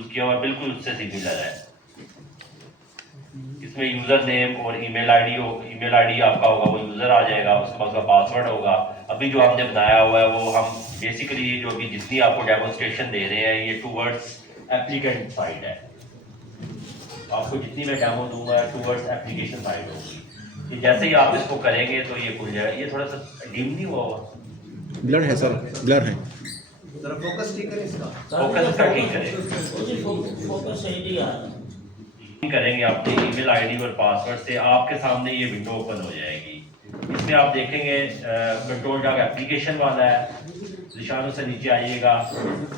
Use किया हुआ बिल्कुल उससे सिमिलर है। इसमें यूजर नेम और ईमेल आईडी आपका होगा, वो यूजर आ जाएगा, उसके बाद उसका पासवर्ड होगा। अभी जो हमने बनाया हुआ है वो हम बेसिकली जो भी जितनी आपको डेमोन्स्ट्रेशन दे रहे हैं ये टूवर्ड्स एप्लीकेंट साइड है। आपको जितनी मैं डेमो दूंगा टूवर्ड्स एप्लीकेशन साइड होगी। कि जैसे ही आप इसको करेंगे तो ये खुल जाएगा। ये थोड़ा सा डिम नहीं हुआ, ब्लर है सर, ब्लर है। जरा फोकस ठीक करें इसका। फोकस इसका ठीक करें। फोकस सही नहीं आ रहा। करेंगे अपने ईमेल आईडी और पासवर्ड से आपके सामने ये विंडो ओपन हो जाएगी। इसमें आप देखेंगे कंट्रोल डॉक एप्लीकेशन वाला है, निशानों से नीचे आइएगा,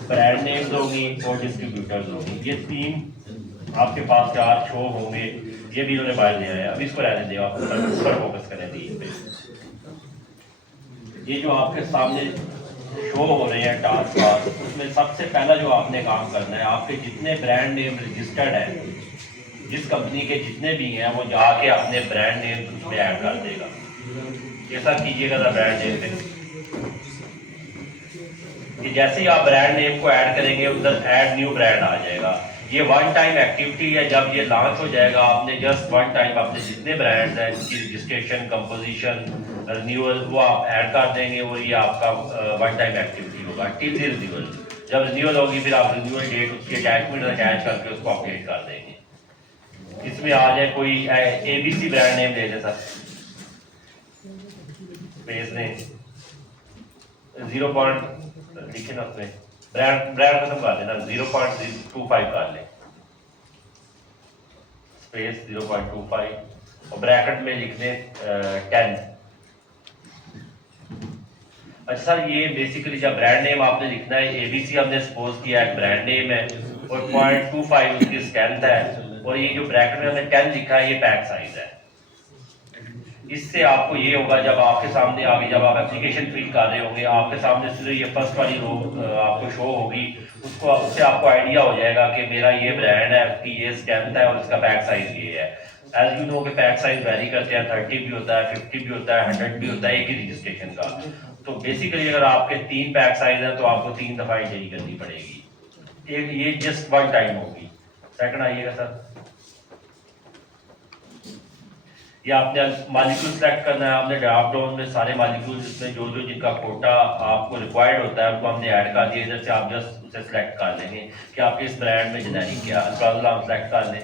ब्रांड नेम्स होंगी और डिस्ट्रीब्यूटर्स होंगी। ये तीन आपके पास चार शो होंगे, ये भी इन्होंने बाहर दिया है। अभी इसको रहने दिया, आप ऊपर फोकस करें पे। ये जो आपके सामने शो हो रहे हैं टास्क बार, उसमें सबसे पहला जो आपने काम करना है, आपके जितने ब्रांड नेम रजिस्टर्ड है, जिस कंपनी के जितने भी हैं, वो जाके अपने ब्रांड नेम उसमें ऐड कर देगा। ऐसा कीजिएगा था ब्रांड नेम पे कि जैसे ही आप ब्रांड नेम को ऐड करेंगे उधर ऐड न्यू ब्रांड आ जाएगा। ये वन टाइम एक्टिविटी है, जब ये लॉन्च हो जाएगा आपने जस्ट वन टाइम अपने जितने ब्रांड्स हैं जिसकी रजिस्ट्रेशन, कंपोजिशन, रिन्यूअल वो आप ऐड कर देंगे और ये आपका वन टाइम एक्टिविटी होगा टिल द रिन्यूअल। जब रिन्यूअल होगी फिर आप रिन्यूअल डेट उसकी अटैचमेंट अटैच करके उसको अपडेट कर देंगे। इसमें आ जाए कोई ABC ब्रांड नेम ले लें सर, स्पेस ने 0. लिखे ना उसमें ब्रांड खत्म कर देना, 0.25 कर लें, स्पेस 0.25 और ब्रैकेट में लिख दें 10। अच्छा सर, ये बेसिकली जब ब्रांड नेम आपने लिखना है, ABC हमने सपोज किया एक ब्रांड नेम है और 0.25 उसकी स्ट्रेंथ है, और ये जो ब्रैकेट में हमने 10 लिखा है ये पैक साइज है। इससे आपको ये होगा जब आपके सामने आगे जब आप एप्लीकेशन फिल कर रहे होंगे, आपके सामने से ये फर्स्ट वाली रो आपको शो होगी, उसको उससे आपको आइडिया हो जाएगा कि मेरा ये ब्रांड है, उसकी ये स्ट्रेंथ है और इसका पैक साइज ये है। एज यू नो के पैक साइज वेरी करते हैं, 30 भी होता है, 50 भी होता है, 100 भी होता है एक ही रजिस्ट्रेशन का। तो बेसिकली अगर आपके 3 पैक साइज है तो आपको 3 दफा एंट्री करनी पड़ेगी। एक ये जस्ट वन टाइम होगी। सेकंड आइएगा सर, ये आपने मालिक्यूल सेलेक्ट करना है। आपने ड्रॉप डाउन में सारे मालिक्यूल जिसमें जो जो जिनका कोटा आपको रिक्वायर्ड होता है उनको हमने ऐड कर दिया। इधर से आप जस्ट उसे सिलेक्ट कर लेंगे कि आपके इस ब्रांड में जेनेरिक क्या अल्ट्राजोल हम सेलेक्ट कर लें।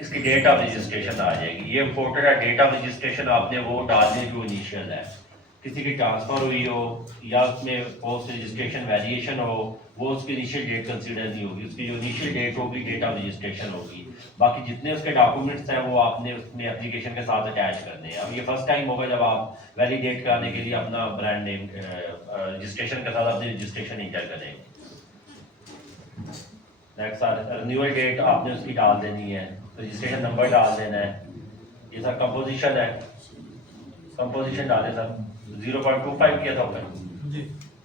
इसकी डेट ऑफ रजिस्ट्रेशन आ जाएगी। ये इंपॉर्टेंट है, डेट ऑफ रजिस्ट्रेशन आपने वो डालने जो इनिशियल है, किसी की ट्रांसफर हुई हो या उसमें पोस्ट रजिस्ट्रेशन वेरिएशन हो, वो उसकी इनिशियल डेट कंसीडर नहीं होगी। उसकी जो इनिशियल डेट होगी डेट ऑफ रजिस्ट्रेशन होगी। बाकी जितने उसके डॉक्यूमेंट्स हैं वो आपने उसमें एप्लीकेशन के साथ अटैच करने हैं। अब ये फर्स्ट टाइम होगा जब आप वैलिडेट कराने के लिए अपना ब्रांड नेम रजिस्ट्रेशन के साथ अपनी रजिस्ट्रेशन इंटर करेंगे। नेक्स्ट रिन्यूअल डेट आपने उसकी डाल देनी है, रजिस्ट्रेशन नंबर डाल देना है। ये सर कंपोजिशन है, कंपोजिशन डालें सर, 0.25 किया था हमने,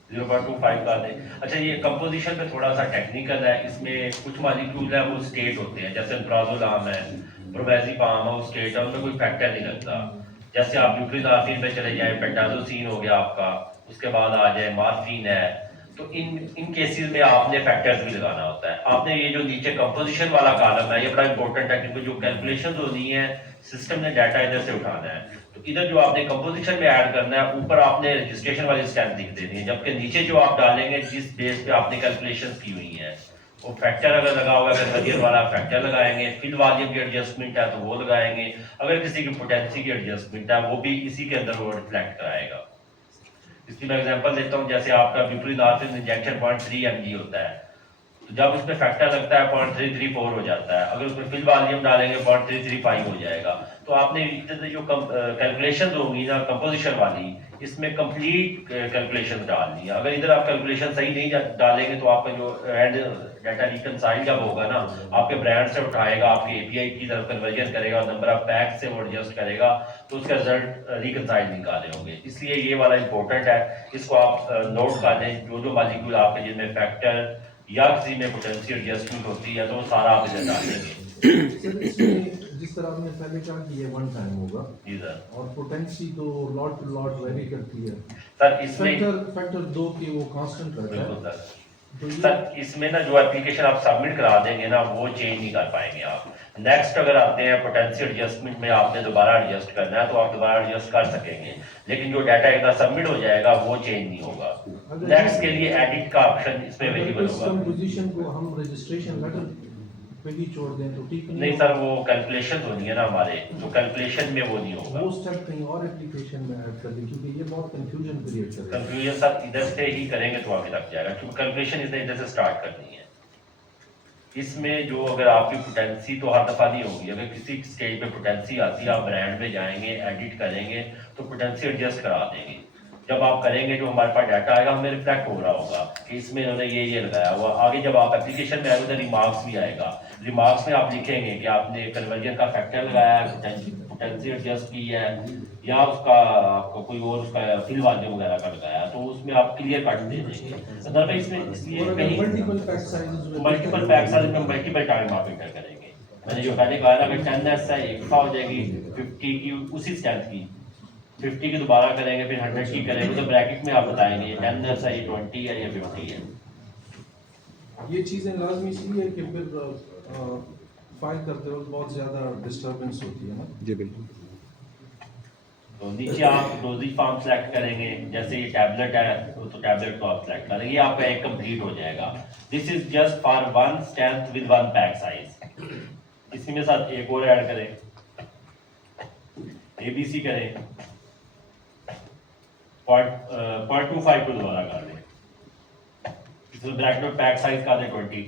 0.25 का दें। अच्छा, ये कंपोजिशन पे थोड़ा सा टेक्निकल है, इसमें कुछ मॉलिक्यूल है वो स्टेट होते हैं, जैसे प्राजोलाम है, प्रोबेजिपाम है, वो स्टेट है, उनमें कोई फैक्टर नहीं लगता। जैसे आप ब्यूप्रिलाफिन पे चले जाए, पेंटाजोसिन हो गया आपका, उसके बाद आ जाए मॉर्फिन है, तो इन केसेस में आपने फैक्टर्स भी लगाना होता है। आपने ये जो नीचे कंपोजिशन वाला कॉलम है ये बड़ा इंपॉर्टेंट है, क्योंकि जो कैलकुलेशन होनी है सिस्टम ने डाटा इधर से उठाना है। तो इधर जो आपने कंपोजिशन में ऐड करना है, ऊपर आपने रजिस्ट्रेशन वाली स्ट्रेंथ लिख देनी है, जबकि नीचे जो आप डालेंगे जिस बेस पे आपने कैलकुलेशन की हुई है वो फैक्टर अगर लगा हुआ है, हरियर वाला फैक्टर लगाएंगे। फिल वॉल्यूम की एडजस्टमेंट है तो वो लगाएंगे। अगर किसी की पोटेंसी की एडजस्टमेंट है वो भी इसी के अंदर वो रिफ्लेक्ट कराएगा। इसकी मैं एग्जांपल देता हूँ, जैसे आपका ब्यूप्रिलाफिन इंजेक्शन 0.3 mg होता है, तो जब उसमें फैक्टर लगता है 0.334 हो जाता है। अगर उसमें फिल वॉल्यूम डालेंगे 0.335 हो जाएगा। तो आपने जो कैलकुलेशन होंगी ना कंपोजिशन वाली, इसमें कंप्लीट कैलकुलेशन डालनी है। अगर इधर आप कैलकुलेशन सही नहीं डालेंगे तो आपका जो एंड डाटा रिकनसाइल जब होगा ना, आपके ब्रांड से उठाएगा, आपके API की तरफ कन्वर्जन करेगा, नंबर ऑफ पैक से वो एडजस्ट करेगा, तो उसका रिजल्ट रिकनसाइल निकाले होंगे। इसलिए ये वाला इंपॉर्टेंट है, इसको आप नोट कर लें। जो जो मॉलिक्यूल आपके जिनमें फैक्टर या किसी में पोटेंशियल एडजस्टमेंट होती है तो वो सारा आप इधर डाल देंगे। जिस तरह आपने पहले कहा कि ये वन टाइम होगा जी सर। और पोटेंसी तो लॉट टू लॉट वेरी करती है सर इसमें फैक्टर 2 की वो कांस्टेंट रहता बिल्कुल है सर। तो ये सर इसमें ना जो एप्लीकेशन आप सबमिट करा देंगे ना वो चेंज नहीं कर पाएंगे आप। नेक्स्ट अगर आते हैं पोटेंशियल एडजस्टमेंट में आपने दोबारा एडजस्ट करना है तो आप दोबारा एडजस्ट कर सकेंगे, लेकिन जो डाटा एक बार सबमिट हो जाएगा वो चेंज नहीं होगा। नेक्स्ट के लिए एडिट का ऑप्शन इसमें अवेलेबल होगा। पोजीशन को हम रजिस्ट्रेशन लेटर पे भी छोड़ दें तो ठीक नहीं सर, वो कैलकुलेशन होनी है ना हमारे, तो कैलकुलेशन में वो नहीं होगा। वो स्टेप कहीं और एप्लीकेशन में ऐड कर दें क्योंकि ये बहुत कंफ्यूजन क्रिएट करेगा। कंफ्यूजन सर इधर से ही करेंगे तो आगे तक जाएगा, क्योंकि कैलकुलेशन इसने इधर से स्टार्ट करनी है। इसमें जो अगर आपकी पोटेंसी तो हर दफ़ा नहीं होगी, अगर किसी स्टेज पे पोटेंसी आती है आप ब्रांड में जाएंगे एडिट करेंगे तो पोटेंसी एडजस्ट करा देंगे। जब आप करेंगे जो हमारे पास डाटा आएगा हमें रिफ्लेक्ट हो रहा होगा कि इसमें उन्होंने ये लगाया हुआ। आगे जब आप एप्लीकेशन में आएंगे तो रिमार्क्स भी आएगा, रिमार्क्स में आप लिखेंगे कि आपने कन्वर्जन का फैक्टर लगाया है, पोटेंसी एडजस्ट की है, या उसका आपको कोई और उसका फिल वाल्यूम वगैरह का लगाया, तो उसमें आप क्लियर कट दे देंगे। अदरवाइज में इसलिए कहीं multiple pack sizes multiple pack size में मल्टीपल टाइम आप इंटर करेंगे। मैंने जो पहले कहा था कि 10s है एक हो जाएगी 50 की उसी स्ट्रेंथ की, 50 की दोबारा करेंगे फिर 100 की करेंगे तो ब्रैकेट में आप बताएंगे 10s है, 20 है या 50 है। ये चीज़ें लाजमी इसलिए है कि फिर फाइल करते वक्त बहुत ज़्यादा डिस्टर्बेंस होती है ना। जी बिल्कुल। तो नीचे आप डोजेज फॉर्म सेलेक्ट करेंगे, जैसे ये टैबलेट है तो टैबलेट को आप सेलेक्ट करेंगे, ये आपका एक कंप्लीट हो जाएगा। This is just for one strength with one pack size. इसी में साथ एक और ऐड करें, ABC करें, 0.25 को दोबारा कर दें, इसमें ब्रैकेट में पैक साइज का दे 20।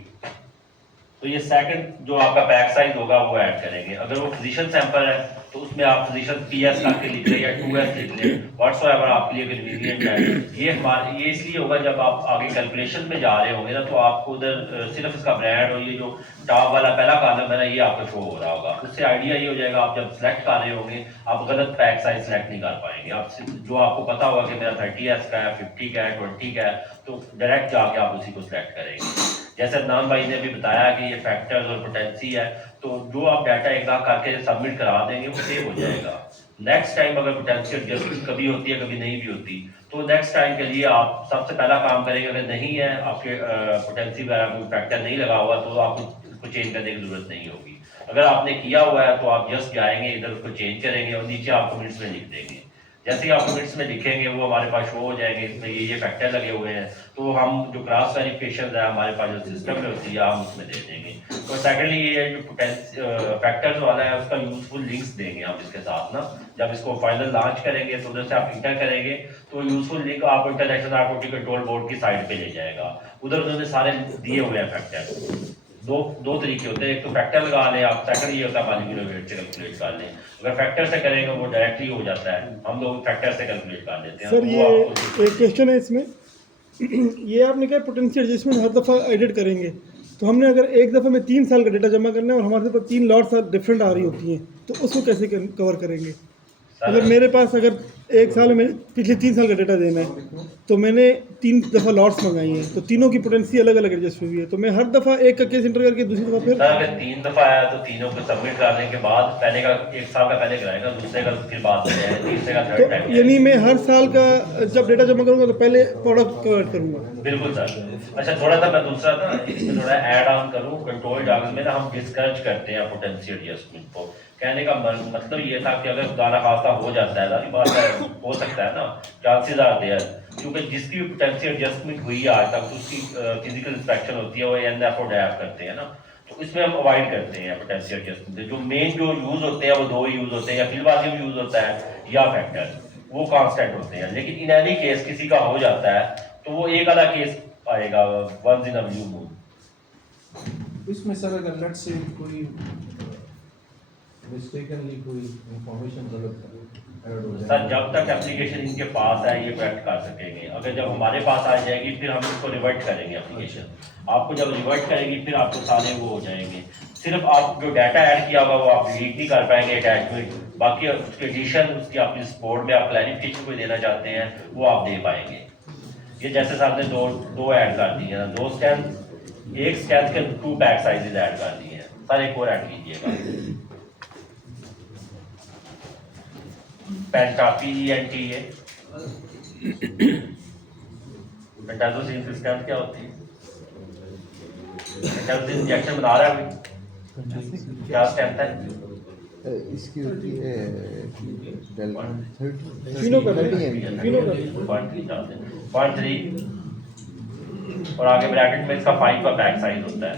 तो ये सेकंड जो आपका पैक साइज होगा वो ऐड करेंगे। अगर वो फिजिशियन सैंपल है तो उसमें आप फिजिशियन PS करके लिख लें या 2S लिख लें, व्हाट्सएवर आपके लिए कन्वीनियंट है। ये इसलिए होगा जब आप आगे कैलकुलेशन में जा रहे होंगे ना तो आपको उधर सिर्फ इसका ब्रांड और ये जो टॉप वाला पहला कॉलम है ना ये आपको शो हो रहा होगा। उससे आइडिया ये हो जाएगा आप जब सेलेक्ट कर रहे होंगे आप गलत पैक साइज सेलेक्ट नहीं कर पाएंगे। आप जो आपको पता होगा कि मेरा 30S का है, 50 का है, 20 का है, तो डायरेक्ट जाके आप उसी को सिलेक्ट करेंगे। जैसे अदनान भाई ने भी बताया कि ये फैक्टर्स और पोटेंसी है, तो जो आप डाटा एक बार करके सबमिट करा देंगे वो सेव हो जाएगा। नेक्स्ट टाइम अगर पोटेंशियल एडजस्टमेंट कभी होती है कभी नहीं भी होती तो नेक्स्ट टाइम के लिए आप सबसे पहला काम करेंगे, अगर नहीं है आपके पोटेंसी वगैरह कोई फैक्टर नहीं लगा हुआ तो आपको उसको चेंज करने की जरूरत नहीं होगी। अगर आपने किया हुआ है तो आप जस्ट जाएंगे इधर उसको चेंज करेंगे और नीचे आप कमेंट्स में लिख देंगे। जैसे ही आप कमेंट्स में लिखेंगे वो हमारे पास शो हो जाएंगे, इसमें ये फैक्टर लगे हुए हैं, तो हम जो क्रॉस वेरिफिकेशन है हमारे पास जो सिस्टम में होती है हम उसमें दे देंगे। तो सेकेंडली ये जो फैक्टर्स वाला है उसका यूजफुल लिंक्स देंगे हम इसके साथ ना। जब इसको फाइनल लॉन्च करेंगे तो उधर से आप इंटर करेंगे तो यूजफुल लिंक आपको इंटरनेशनल नारकोटिक कंट्रोल बोर्ड की साइट पे ले जाएगा। उधर उन्होंने सारे दिए हुए हैं फैक्टर। दो तरीके होते हैं, एक तो फैक्टर लगा लें आप, सेकंड ये होता है मॉलिक्यूलर वेट से कैलकुलेट कर लें। अगर फैक्टर से करेंगे वो डायरेक्टली हो जाता है, हम लोग फैक्टर से कैलकुलेट कर लेते हैं। सर ये एक क्वेश्चन है इसमें ये आपने कहा पोटेंशियल एडजस्टमेंट हर दफ़ा एडिट करेंगे, तो हमने अगर एक दफ़ा में 3 साल का डेटा जमा करना है और हमारे पास 3 लॉट्स डिफरेंट आ रही होती हैं तो उसको कैसे कवर करेंगे? अगर मेरे पास अगर एक साल में पिछले 3 साल का डेटा देना है तो मैंने 3 दफ़ा लॉट्स मंगाई हैं तो तीनों की पोटेंसी अलग अलग एडजस्ट हुई है, तो मैं हर दफ़ा एक का केस इंटर करके दूसरी दफ़ा फिर अगर 3 दफ़ा आया तो तीनों को सबमिट करने के बाद पहले का 1 साल का पहले कराएगा, दूसरे का फिर बाद में जाएगा, तीसरे का थर्ड टाइम। यानी मैं हर साल का जब डेटा जमा करूँगा तो पहले प्रोडक्ट कवर करूँगा। बिल्कुल सर। अच्छा थोड़ा सा मैं दूसरा ना इसमें थोड़ा ऐड ऑन करूँ, कंट्रोल डॉग्स में ना हम डिस्करेज करते हैं पोटेंशियल एडजस्टमेंट को। कहने का मतलब ये था कि अगर खुदा ना खास्ता हो जाता है, सारी बात है हो सकता है ना, चांसेस आते हैं, क्योंकि जिसकी पोटेंशियल एडजस्टमेंट हुई है आज तक उसकी फिजिकल इंस्पेक्शन होती है वो NF करते हैं ना, तो इसमें हम अवॉइड करते हैं पोटेंशियल एडजस्टमेंट। जो मेन जो यूज होते हैं वो 2 यूज होते हैं, या फिल वॉल्यूम यूज होता है या फैक्टर, वो कांस्टेंट होते हैं। लेकिन इन एनी केस किसी का हो जाता है तो वो एक आधा केस आएगा once in a blue moon. इसमें सर अगर लेट्स से कोई मिस्टेकनली कोई इंफॉर्मेशन गलत ऐड हो जाए सर जब तक एप्लीकेशन इनके पास है ये करेक्ट कर सकेंगे, अगर जब हमारे पास आ जाएगी फिर हम इसको रिवर्ट करेंगे एप्लीकेशन। आपको जब रिवर्ट करेगी फिर आपको सारे वो हो जाएंगे, सिर्फ आप जो डाटा ऐड किया होगा वो आप डिलीट नहीं कर पाएंगे अटैचमेंट, बाकी उसकी एडिशन उसकी अपनी बोर्ड में आप क्लैरिफिकेशन कोई देना चाहते हैं वो आप दे पाएंगे। ये जैसे सर ने दो ऐड कर दिए हैं, 2 स्टैंड, एक स्टैंड के 2 बैक साइजेज ऐड कर दिए हैं। सर एक और ऐड कीजिएगा। पेंटापीएनटी है। पेंटाजोसिन की स्ट्रेंथ क्या होती है? पेंटाजोसिन इंजेक्शन बना रहा है अभी, क्या स्ट्रेंथ है? इसकी होती है फिनो कर 30 फिनो कर 0.3 और आगे ब्रैकेट में इसका 5 का बैक साइज होता है।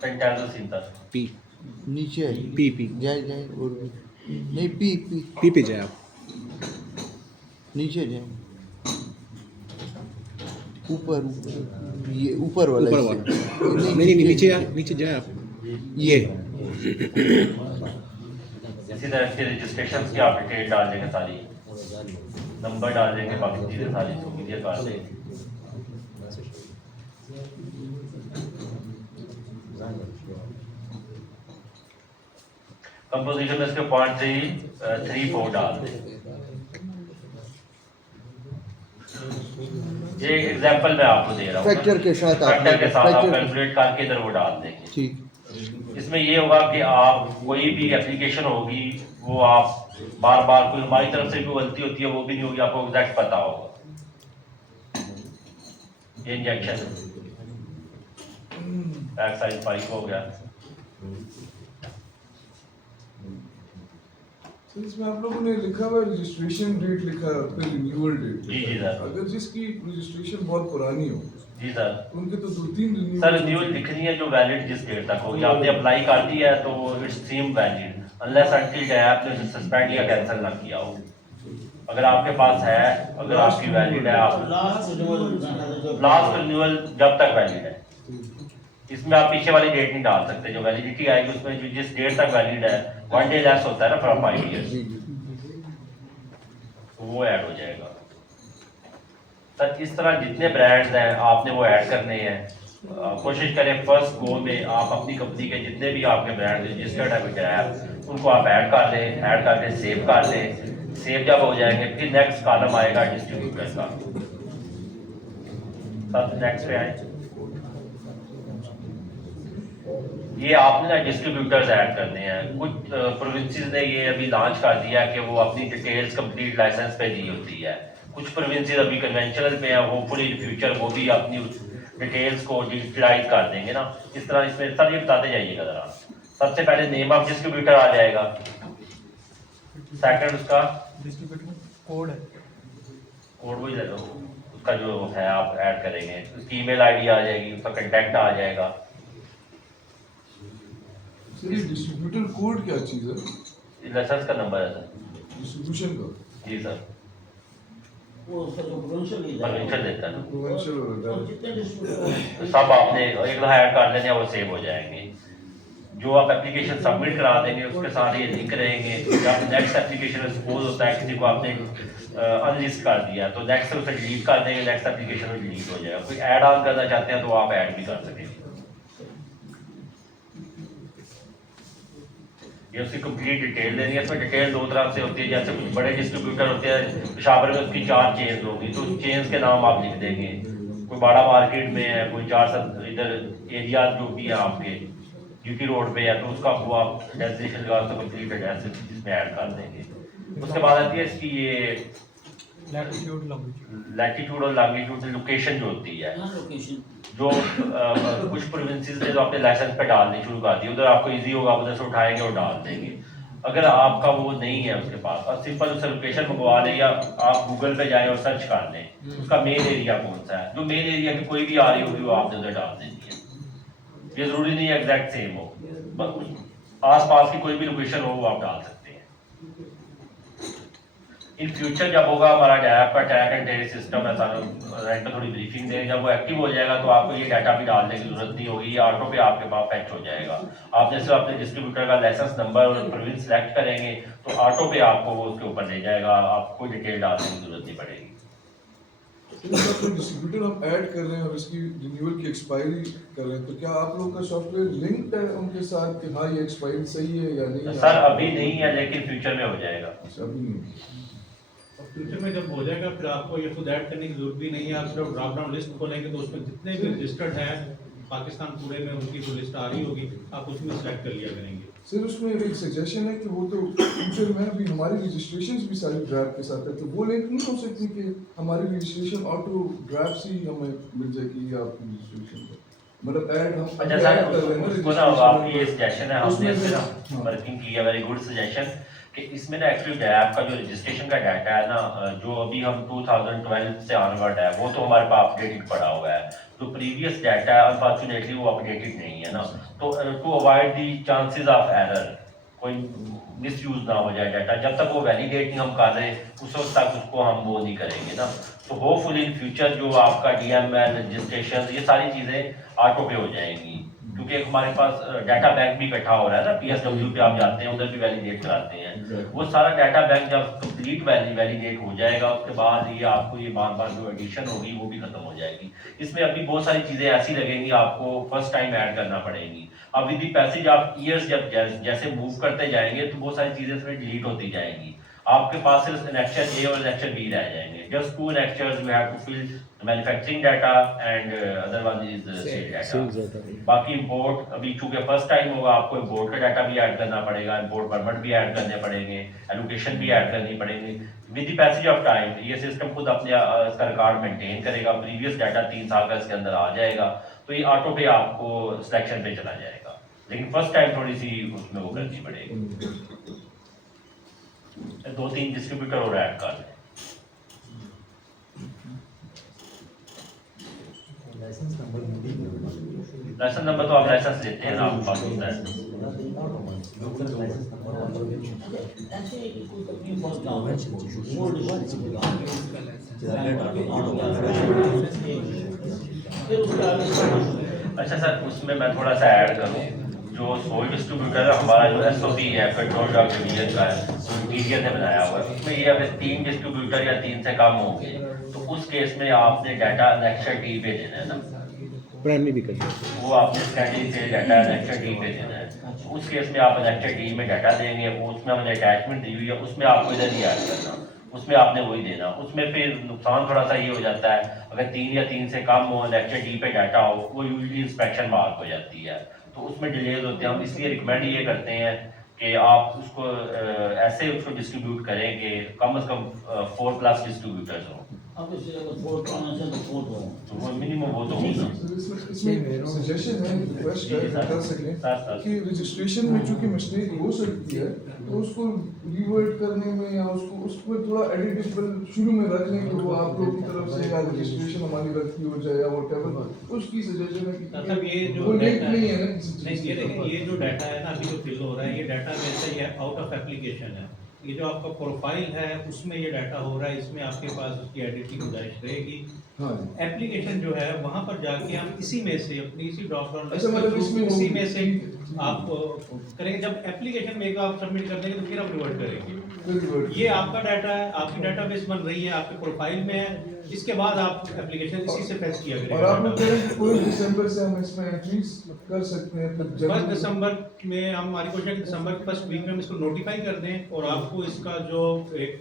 पेंटाजोसिन तक पी नीचे है। पी पी जाए जाए और भी नहीं पी पी पी पे जाए आप। नीचे जाए ऊपर ऊपर ये ऊपर वाला ऊपर इससे। वाला नहीं नहीं नीचे जाए आप। ये इसी तरह इसके रजिस्ट्रेशन की आप डिटेल डाल देंगे, सारी नंबर डाल देंगे, बाकी चीज़ें सारी सुविधा कर देंगे। कंपोजिशन में इसके 0.334 डाल दें। ये एग्जांपल मैं आपको दे रहा हूँ, फैक्टर के साथ आप फैक्टर के साथ आप फैक्टर कैलकुलेट करके इधर वो डाल देंगे। ठीक इसमें ये होगा कि आप कोई भी एप्लीकेशन होगी वो आप बार बार, कोई हमारी तरफ से भी गलती होती है वो भी नहीं होगी, आपको एग्जैक्ट पता होगा। ये इंजेक्शन बैक साइड 5 हो गया। तो इसमें आप लोगों ने लिखा हुआ रजिस्ट्रेशन डेट लिखा है, फिर रिन्यूअल डेट जी जी सर, अगर जिसकी रजिस्ट्रेशन बहुत पुरानी हो जी सर। उनके तो 2-3 सर रिन्यूअल लिखनी है जो वैलिड जिस डेट तक होगी। आपने अप्लाई कर दिया है तो it's same valid unless until आपने सस्पेंड या कैंसिल ना किया हो। अगर आपके पास है, अगर आपकी वैलिड है, आप लास्ट रिन्यूअल जब तक वैलिड है, इसमें आप पीछे वाली डेट नहीं डाल सकते। जो वैलिडिटी आएगी उसमें जो जिस डेट तक वैलिड है 1 डे लेस होता है ना फ्रॉम 5 ईयर्स, तो वो ऐड हो जाएगा। सर इस तरह जितने ब्रांड्स हैं आपने वो ऐड करने हैं। कोशिश करें फर्स्ट गो में आप अपनी कंपनी के जितने भी आपके ब्रांड रजिस्टर्ड है उनको आप ऐड कर लें, ऐड करके सेव कर लें। सेव जब हो जाएंगे फिर नेक्स्ट कॉलम आएगा डिस्ट्रीब्यूटर का। सब नेक्स्ट पे आए, ये आपने ना डिस्ट्रीब्यूटर्स ऐड करने हैं। कुछ प्रोविंसेस ने ये अभी लॉन्च कर दिया कि वो अपनी डिटेल्स कंप्लीट लाइसेंस पे दी होती है। कुछ प्रोविंसेस अभी कन्वेंशनल में है, होपफुली इन फ्यूचर वो भी अपनी डिटेल्स को डिजिटलाइज कर देंगे ना। इस तरह इसमें सर ये बताते जाइएगा ज़रा। सबसे पहले नेम ऑफ डिस्ट्रीब्यूटर आ जाएगा, सेकंड उसका कोड है, कोड वही ले लो, उसका जो है आप ऐड करेंगे। उसकी ईमेल आईडी आ जाएगी, उसका कंटेक्ट आ जाएगा। सर ये डिस्ट्रीब्यूटर कोड क्या चीज़ है? लाइसेंस का नंबर है सर। डिस्ट्रीब्यूशन का जी सर, वो उसका जो प्रोविंशियल परमिशन देता है ना, प्रोविंशियल और जितने डिस्ट्रीब्यूटर तो सब आपने एक दफ़ा ऐड कर लेने वो सेव हो जाएंगे। जो आप एप्लीकेशन सबमिट करा देंगे उसके साथ ये लिंक रहेंगे। जब नेक्स्ट एप्लीकेशन सपोज होता है किसी को आपने अनलिस्ट कर दिया तो नेक्स्ट उसे डिलीट कर देंगे, नेक्स्ट एप्लीकेशन में डिलीट हो जाएगा। कोई ऐड ऑन करना चाहते हैं तो आप ऐड भी कर सकेंगे। ये उसकी कंप्लीट डिटेल देनी है। इसमें डिटेल दो तरह से होती है, जैसे कुछ बड़े डिस्ट्रीब्यूटर होते हैं पेशावर में, उसकी 4 चेन्स होगी तो उस चेन्स के नाम आप लिख देंगे। कोई बड़ा मार्केट में है, कोई 4 इधर एरियाज जो भी हैं आपके यूपी रोड पे है तो उसका वो आप डेस्टिनेशन लगा तो कंप्लीट एड्रेस इसमें ऐड कर देंगे। उसके बाद आती है इसकी ये लैटिट्यूड और लॉन्गिट्यूड लोकेशन जो होती है, लोकेशन जो कुछ प्रोविंसेस ने जो अपने लाइसेंस पे डालनी शुरू कर दी, उधर आपको इजी होगा, उधर से उठाएंगे और डाल देंगे। अगर आपका वो नहीं है उसके पास, और सिंपल उससे लोकेशन मंगवा लें या आप गूगल पे जाएं और सर्च कर लें उसका मेन एरिया कौन सा है। जो मेन एरिया की कोई भी आ रही होगी वो आपने उधर डाल देनी है। ये जरूरी नहीं है एग्जैक्ट सेम हो, आस पास की कोई भी लोकेशन हो वो आप डाल सकते हैं। इन फ्यूचर जब होगा हमारा डैप का ट्रैक एंड ट्रेस सिस्टम है, रेंट पे थोड़ी ब्रीफिंग दें, जब वो एक्टिव हो जाएगा तो आपको ये डाटा भी डालने की जरूरत नहीं होगी, ये ऑटो पे आपके पास फैच हो जाएगा। आप जैसे अपने डिस्ट्रीब्यूटर का लाइसेंस नंबर और प्रोविंस सेलेक्ट करेंगे तो ऑटो पे आपको वो उसके ऊपर ले जाएगा, आपको कोई डिटेल डालने की जरूरत नहीं पड़ेगी। डिस्ट्रीब्यूटर हम ऐड कर रहे हैं और इसकी रिन्यूअल की एक्सपायरी कर रहे हैं, तो क्या आप लोगों का सॉफ्टवेयर लिंक्ड है उनके साथ कि हाँ ये एक्सपायरी सही है या नहीं? सर अभी नहीं है लेकिन फ्यूचर में हो जाएगा। अभी नहीं। फ्यूचर में जब हो जाएगा फिर आपको ये खुद ऐड करने की जरूरत भी नहीं है। आप जब ड्रॉप डाउन लिस्ट खोलेंगे तो उसमें जितने भी रजिस्टर्ड हैं पाकिस्तान पूरे में उनकी जो लिस्ट आ रही होगी आप उसमें सेलेक्ट कर लिया करेंगे। सर उसमें एक सजेशन है कि वो तो फ्यूचर में अभी हमारी रजिस्ट्रेशन भी सारी ड्राइव के साथ है, तो वो लिंक नहीं हो सकती कि हमारी रजिस्ट्रेशन ऑटो ड्राइव से ही हमें मिल जाएगी या आपकी रजिस्ट्रेशन पर, मतलब ऐड हम अच्छा ऐड सर, कर रहे हैं उसको ना आपकी ये सजेशन है, हमने इस पे ना हाँ। वर्किंग की है, वेरी गुड सजेशन, कि इसमें ना एक्चुअली आपका जो रजिस्ट्रेशन का डाटा है ना, जो अभी हम 2012 से ऑनवर्ड है वो तो हमारे पास अपडेटेड पड़ा हुआ है, जो प्रीवियस डाटा है अनफॉर्चुनेटली वो अपडेटेड नहीं है ना, तो to avoid the chances of error, कोई मिसयूज ना हो जाए डाटा, जब तक वो वैलिडेट नहीं हम कर रहे उस वक्त तक उसको हम वो नहीं करेंगे ना, तो होपफुली इन फ्यूचर जो आपका DML रजिस्ट्रेशन ये सारी चीज़ें ऑटो पे हो जाएंगी, क्योंकि एक हमारे पास डाटा बैंक भी इकट्ठा हो रहा है ना, PSW पे आप जाते हैं उधर भी वैलिडेट कराते हैं, वो सारा डाटा बैंक जब कंप्लीट वैलिडेट हो जाएगा उसके बाद ये आपको ये बार बार जो एडिशन होगी वो भी खत्म हो जाएगी। इसमें अभी बहुत सारी चीज़ें ऐसी लगेंगी आपको फर्स्ट टाइम ऐड करना पड़ेगी, अब विद द पैसेज आप ईयर्स जब जैसे मूव करते जाएंगे तो बहुत सारी चीज़ें इसमें डिलीट होती जाएंगी, आपके पास सिर्फ एनेक्चर A और एनेक्चर B रह जाएंगे, just 2 annexures you have to fill manufacturing data and other one is sale data. बाकी इंपोर्ट अभी चूंकि फर्स्ट टाइम होगा आपको इंपोर्ट का डाटा भी ऐड करना पड़ेगा, इंपोर्ट परमिट भी ऐड करने पड़ेंगे, एलोकेशन भी ऐड करनी पड़ेगी, with the passage of time ये सिस्टम खुद अपने इसका रिकॉर्ड मेंटेन करेगा, प्रीवियस डाटा 3 साल का इसके अंदर आ जाएगा, तो ये ऑटो पे आपको सिलेक्शन पे चला जाएगा, लेकिन फर्स्ट टाइम थोड़ी सी उसमें वो करनी पड़ेगी। 2-3 डिस्ट्रीब्यूटर और ऐड कर लें। लाइसेंस नंबर तो आप लाइसेंस लेते हैं ना, आपके पास होता है। ऐसे ही कोई तकलीफ बहुत काम है फिर उसका अच्छा सर, उसमें मैं थोड़ा सा ऐड करूँ, जो सोल डिस्ट्रीब्यूटर है हमारा जो SOP है पेट्रोल ड्रग डिवीजन का है, इंटीरियर ने बनाया हुआ है, उसमें ये अगर 3 डिस्ट्रीब्यूटर या 3 से कम होंगे तो उस केस में आपने डाटा एनेक्चर D पे देना है ना, प्राइमरी भी करते हैं, वो आपने सेकेंडरी से डाटा एनेक्चर D पे देना है, उस केस में आप एनेक्चर D में डाटा देंगे, वो उसमें हमने अटैचमेंट दी हुई है, उसमें आपको इधर नहीं ऐड करना, उसमें आपने वही देना, उसमें फिर नुकसान थोड़ा सा ये हो जाता है, अगर 3 या 3 से कम हो एनेक्चर D पे डाटा हो वो यूजली इंस्पेक्शन मार्क हो जाती है, तो उसमें डिलेज होते हैं, हम इसलिए रिकमेंड ये करते हैं कि आप उसको ऐसे उसको डिस्ट्रीब्यूट करें कि कम से कम 4+ डिस्ट्रीब्यूटर्स हों, अब इसे अगर 4 पाना से तो 4 हो तो वो मिनिमम वो तो होगा। इसमें सजेशन है, रिक्वेस्ट है बता सकें कि रजिस्ट्रेशन में चूंकि मशीनरी हो सकती है तो उसको रिवर्ट करने में या उसको थोड़ा एडिटेबल शुरू में रख लें कि वो आप लोग की तरफ से या रजिस्ट्रेशन हमारी रखी हो जाए या व्हाटएवर, उसकी सजेशन है कि मतलब ये जो वो लिंक डाटा नहीं है ना किसी नहीं, चीज़ ये के देखिए साथ। ये जो डाटा है ना अभी जो फिल हो रहा है ये डाटा वैसे ही आउट ऑफ एप्लीकेशन है, ये जो आपका प्रोफाइल है उसमें ये डाटा हो रहा है, इसमें आपके पास उसकी एडिट की गुंजाइश रहेगी। हाँ एप्लीकेशन जो है वहाँ पर जाके हम इसी में से अपनी इसी ड्रॉप डाउन अच्छा, मतलब इसमें इसी वो- में से आप करेंगे, जब एप्लीकेशन में एक आप सबमिट कर देंगे तो फिर आप रिवर्ट करेंगे, रिवर्ट ये आपका डाटा है, आपकी डाटाबेस बन रही है, आपके प्रोफाइल में है, इसके बाद आप एप्लीकेशन इसी से फेच किया और आप लोग करेंगे। कह रहे हैं कि 1 दिसंबर से हम इसमें एंट्रीज कर सकते हैं, फिर 1 दिसंबर में हमारी कोशिश है कि दिसंबर के फर्स्ट वीक में हम इसको नोटिफाई कर दें और आपको इसका जो एक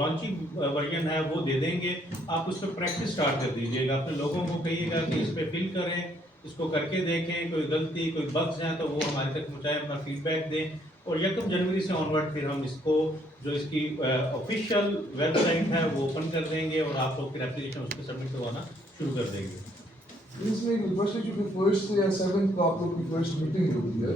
लॉन्चिंग वर्जन है वो दे देंगे, आप उस पर प्रैक्टिस स्टार्ट कर दीजिएगा, अपने लोगों को कहिएगा कि इस पर फिल करें, इसको करके देखें, कोई गलती कोई बग्स हैं तो वो हमारे तक पहुँचाएं, अपना फीडबैक दें, और 1 जनवरी से ऑनवर्ड फिर हम इसको जो इसकी ऑफिशियल वेबसाइट है वो ओपन कर देंगे और आप लोग फिर एप्लीकेशन उस पर सबमिट करवाना शुरू कर देंगे। इसमें एक रिक्वेस्ट है कि फर्स्ट या 7th को आप लोग की फर्स्ट मीटिंग होती है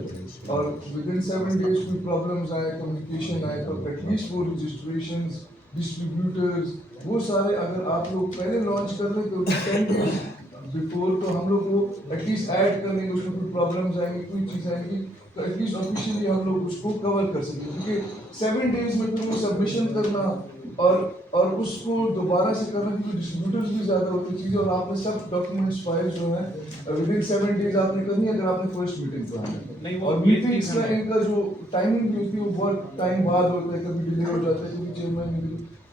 और विदिन 7 डेज कोई प्रॉब्लम्स आए, कम्युनिकेशन आए, तो एटलीस्ट वो रजिस्ट्रेशंस डिस्ट्रीब्यूटर्स वो सारे अगर आप लोग पहले लॉन्च कर लें तो 10 डेज बिफोर तो हम लोग को एटलीस्ट ऐड कर लेंगे, उसमें कोई प्रॉब्लम्स आएंगी कोई चीज़ आएंगी तो एटलीस्ट ऑफिशियली हम लोग उसको कवर कर सकें, क्योंकि 7 डेज में फिर वो सबमिशन करना और उसको दोबारा से करना, क्योंकि डिस्ट्रीब्यूटर्स भी ज़्यादा होती चीज़ और आपने सब डॉक्यूमेंट्स फाइल जो है विदिन 7 डेज आपने करनी है अगर आपने फर्स्ट मीटिंग को आना नहीं, है, वो और मीटिंग मीटिंग्स का इनका जो टाइमिंग भी होती है वो बहुत टाइम बाद होता है, कभी डिले हो जाता है, कभी चेयरमैन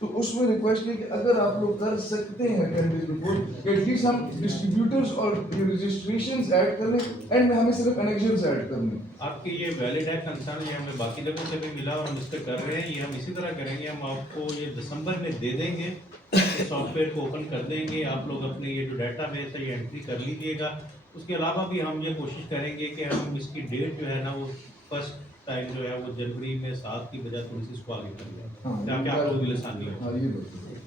तो उसमें रिक्वेस्ट है कि अगर आप लोग कर सकते हैं 10 days बिफोर, एटलीस्ट हम डिस्ट्रीब्यूटर्स और रजिस्ट्रेशंस ऐड कर लें, एंड में हमें सिर्फ कनेक्शंस ऐड करने हैं। आपके ये वैलिड है कंसर्न, ये हमें बाकी जगहों से भी मिला और हम इस पर कर रहे हैं। ये हम इसी तरह करेंगे, हम आपको ये दिसंबर में दे देंगे, सॉफ्टवेयर को ओपन कर देंगे, आप लोग अपने ये जो डाटाबेस है ये एंट्री कर लीजिएगा। उसके अलावा भी हम ये कोशिश करेंगे कि हम इसकी डेट जो है ना वो फर्स्ट टाइम जो है वो जनवरी में 7 की बजाय थोड़ी सी इसको आगे कर लें, ताकि आप लोग भी आसानी हो। हाँ, ये बताइए।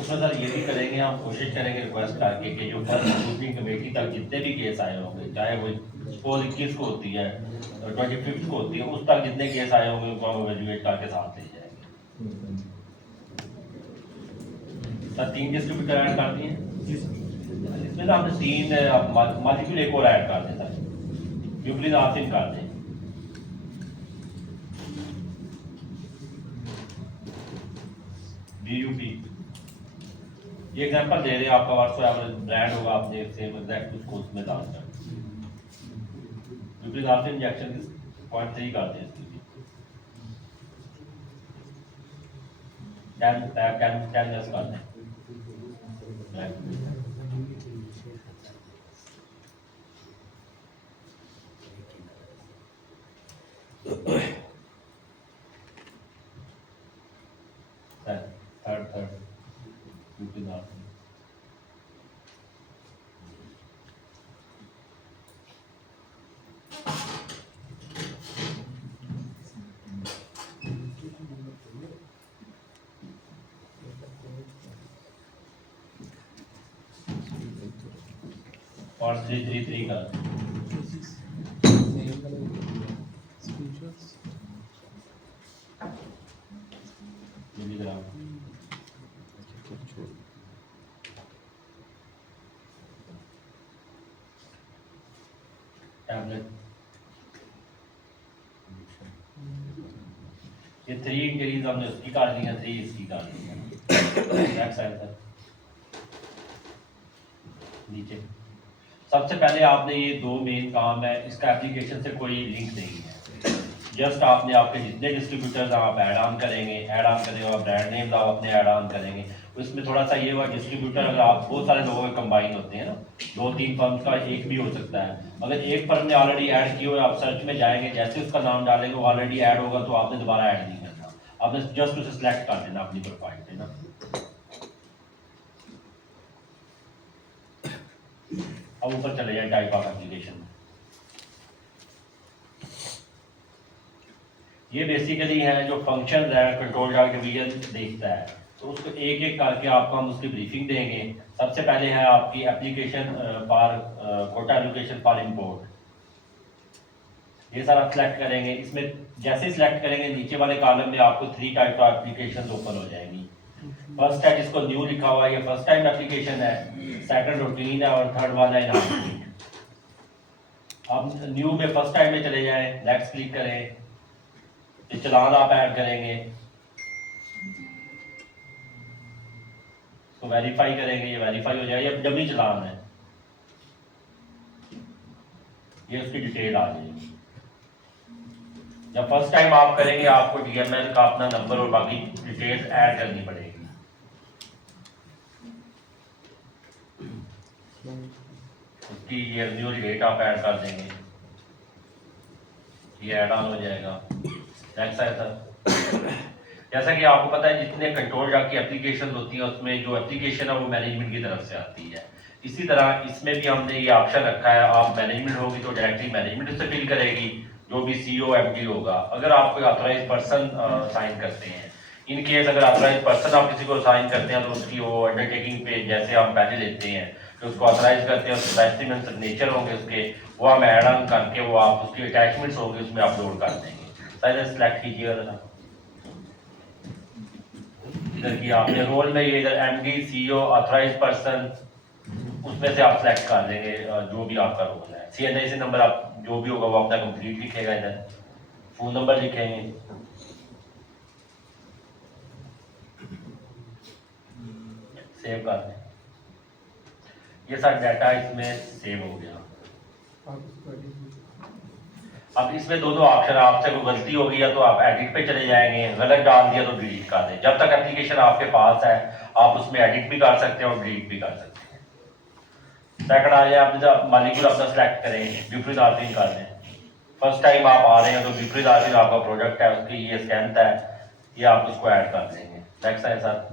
उसमें सर ये भी करेंगे, हम कोशिश करेंगे रिक्वेस्ट करके कि जो फर्स्ट स्क्रूटनी कमेटी तक जितने भी केस आए होंगे, चाहे वो सपोज 21 को होती है, 25 को होती है, उस तक जितने केस आए होंगे उनको हम एवेल्युएट करके साथ ले जाएंगे। सर 3 डिस्ट्रीब्यूटर ऐड कर दिए, इसमें ना हमने 3 मल्टीपल एक और ऐड कर देता है, यूक्लिड आसिम कर दें। DUP ये एग्जांपल दे रहे हैं, आपका व्हाट्सएप ब्रांड होगा, आपने सेम एग्जैक्ट उसको उसमें डालना है। यूक्लिड आसिम इंजेक्शन 0.3 कर दें इसके लिए, 10 कर दें। थर्ड यूक्लिड आसिम और 333 का मिलीग्राम टैबलेट। ये 3 इंक्रीज हमने उसकी कर दी है, 3 इसकी कर दी है। नेक्स्ट साइड सर नीचे। सबसे पहले आपने ये 2 मेन काम है, इसका एप्लीकेशन से कोई लिंक नहीं है, जस्ट आपने आपके जितने डिस्ट्रीब्यूटर्स आप ऐड ऑन करेंगे और ब्रांड नेम्स आप अपने ऐड ऑन करेंगे। उसमें थोड़ा सा ये हुआ, डिस्ट्रीब्यूटर अगर आप बहुत सारे लोगों के कंबाइन होते हैं ना, 2-3 फर्म्स का एक भी हो सकता है। अगर एक फर्म ने ऑलरेडी ऐड किया हुआ, आप सर्च में जाएंगे, जैसे उसका नाम डालेंगे वो ऑलरेडी ऐड होगा, तो आपने दोबारा ऐड नहीं करना, आपने जस्ट उसे सिलेक्ट कर देना अपनी प्रोफाइल पे ना। अब ऊपर चले जाए टाइप ऑफ एप्लीकेशन में, ये बेसिकली है जो फंक्शन है कंट्रोल चार्ट डिवीजन देखता है, तो उसको एक एक करके आपको हम उसकी ब्रीफिंग देंगे। सबसे पहले है आपकी application for quota allocation for import, ये सारा सिलेक्ट करेंगे। इसमें जैसे सिलेक्ट करेंगे नीचे वाले कॉलम में आपको 3 टाइप ऑफ एप्लीकेशन ओपन हो जाएंगी। फर्स्ट है जिसको न्यू लिखा हुआ है, ये फर्स्ट टाइम एप्लीकेशन है, सेकंड रूटीन है और थर्ड वाला है इनकम्प्लीट। आप न्यू में फर्स्ट टाइम में चले जाएं, नेक्स्ट क्लिक करें, ये चलान आप ऐड करेंगे, तो वेरीफाई करेंगे, ये वेरीफाई हो जाएगा, ये डमी चलान है, ये उसकी डिटेल आ जाएगी। जब फर्स्ट टाइम आप करेंगे आपको DML का अपना नंबर और बाकी डिटेल्स ऐड करनी पड़ेगी। उसकी ये न्यू डेट आप ऐड कर देंगे, ये ऐड ऑन हो जाएगा। नेक्स्ट है सर, जैसा कि आपको पता है जितने कंट्रोल चार्ट की एप्लीकेशन होती है उसमें जो एप्लीकेशन है वो मैनेजमेंट की तरफ से आती है। इसी तरह इसमें भी हमने ये ऑप्शन रखा है, आप मैनेजमेंट होगी तो डायरेक्टली मैनेजमेंट से फिल करेगी, जो भी CEO MD होगा। अगर आप कोई ऑथराइज पर्सन साइन करते हैं, इन केस अगर ऑथराइज पर्सन आप किसी को साइन करते हैं तो उसकी वो अंडरटेकिंग पे जैसे हम पहले लेते हैं कि उसको ऑथराइज करते हैं, उसके टेस्टिमोनियल सिग्नेचर होंगे उसके, वो हम ऐड ऑन करके वो आप उसकी अटैचमेंट्स होंगे उसमें अपलोड कर देंगे। पहले सिलेक्ट कीजिएगा जरा, इधर की आपने रोल में ये इधर MD CEO ऑथराइज पर्सन, उसमें से आप सिलेक्ट कर देंगे जो भी आपका रोल है। CNIC नंबर आप जो भी होगा वो अपना कंप्लीट लिखेगा, इधर फोन नंबर लिखेंगे, सेव कर दें। ये सारा डाटा इसमें सेव हो गया। अब इसमें दोनों ऑप्शन, आपसे कोई गलती होगी या तो आप एडिट पे चले जाएंगे, गलत डाल दिया तो डिलीट कर दें। जब तक एप्लीकेशन आपके पास है आप उसमें एडिट भी कर सकते हैं और डिलीट भी कर सकते हैं। सेकंड आ जाए, आप मालिक्यूल अपना सेलेक्ट करें, विपरीत आर्थिंग कर दें। फर्स्ट टाइम आप आ रहे हैं तो विपरीत आर्थिंग आपका प्रोडक्ट है, उसकी ये स्ट्रेंथ है, ये आप उसको ऐड कर देंगे। नेक्स्ट है सर,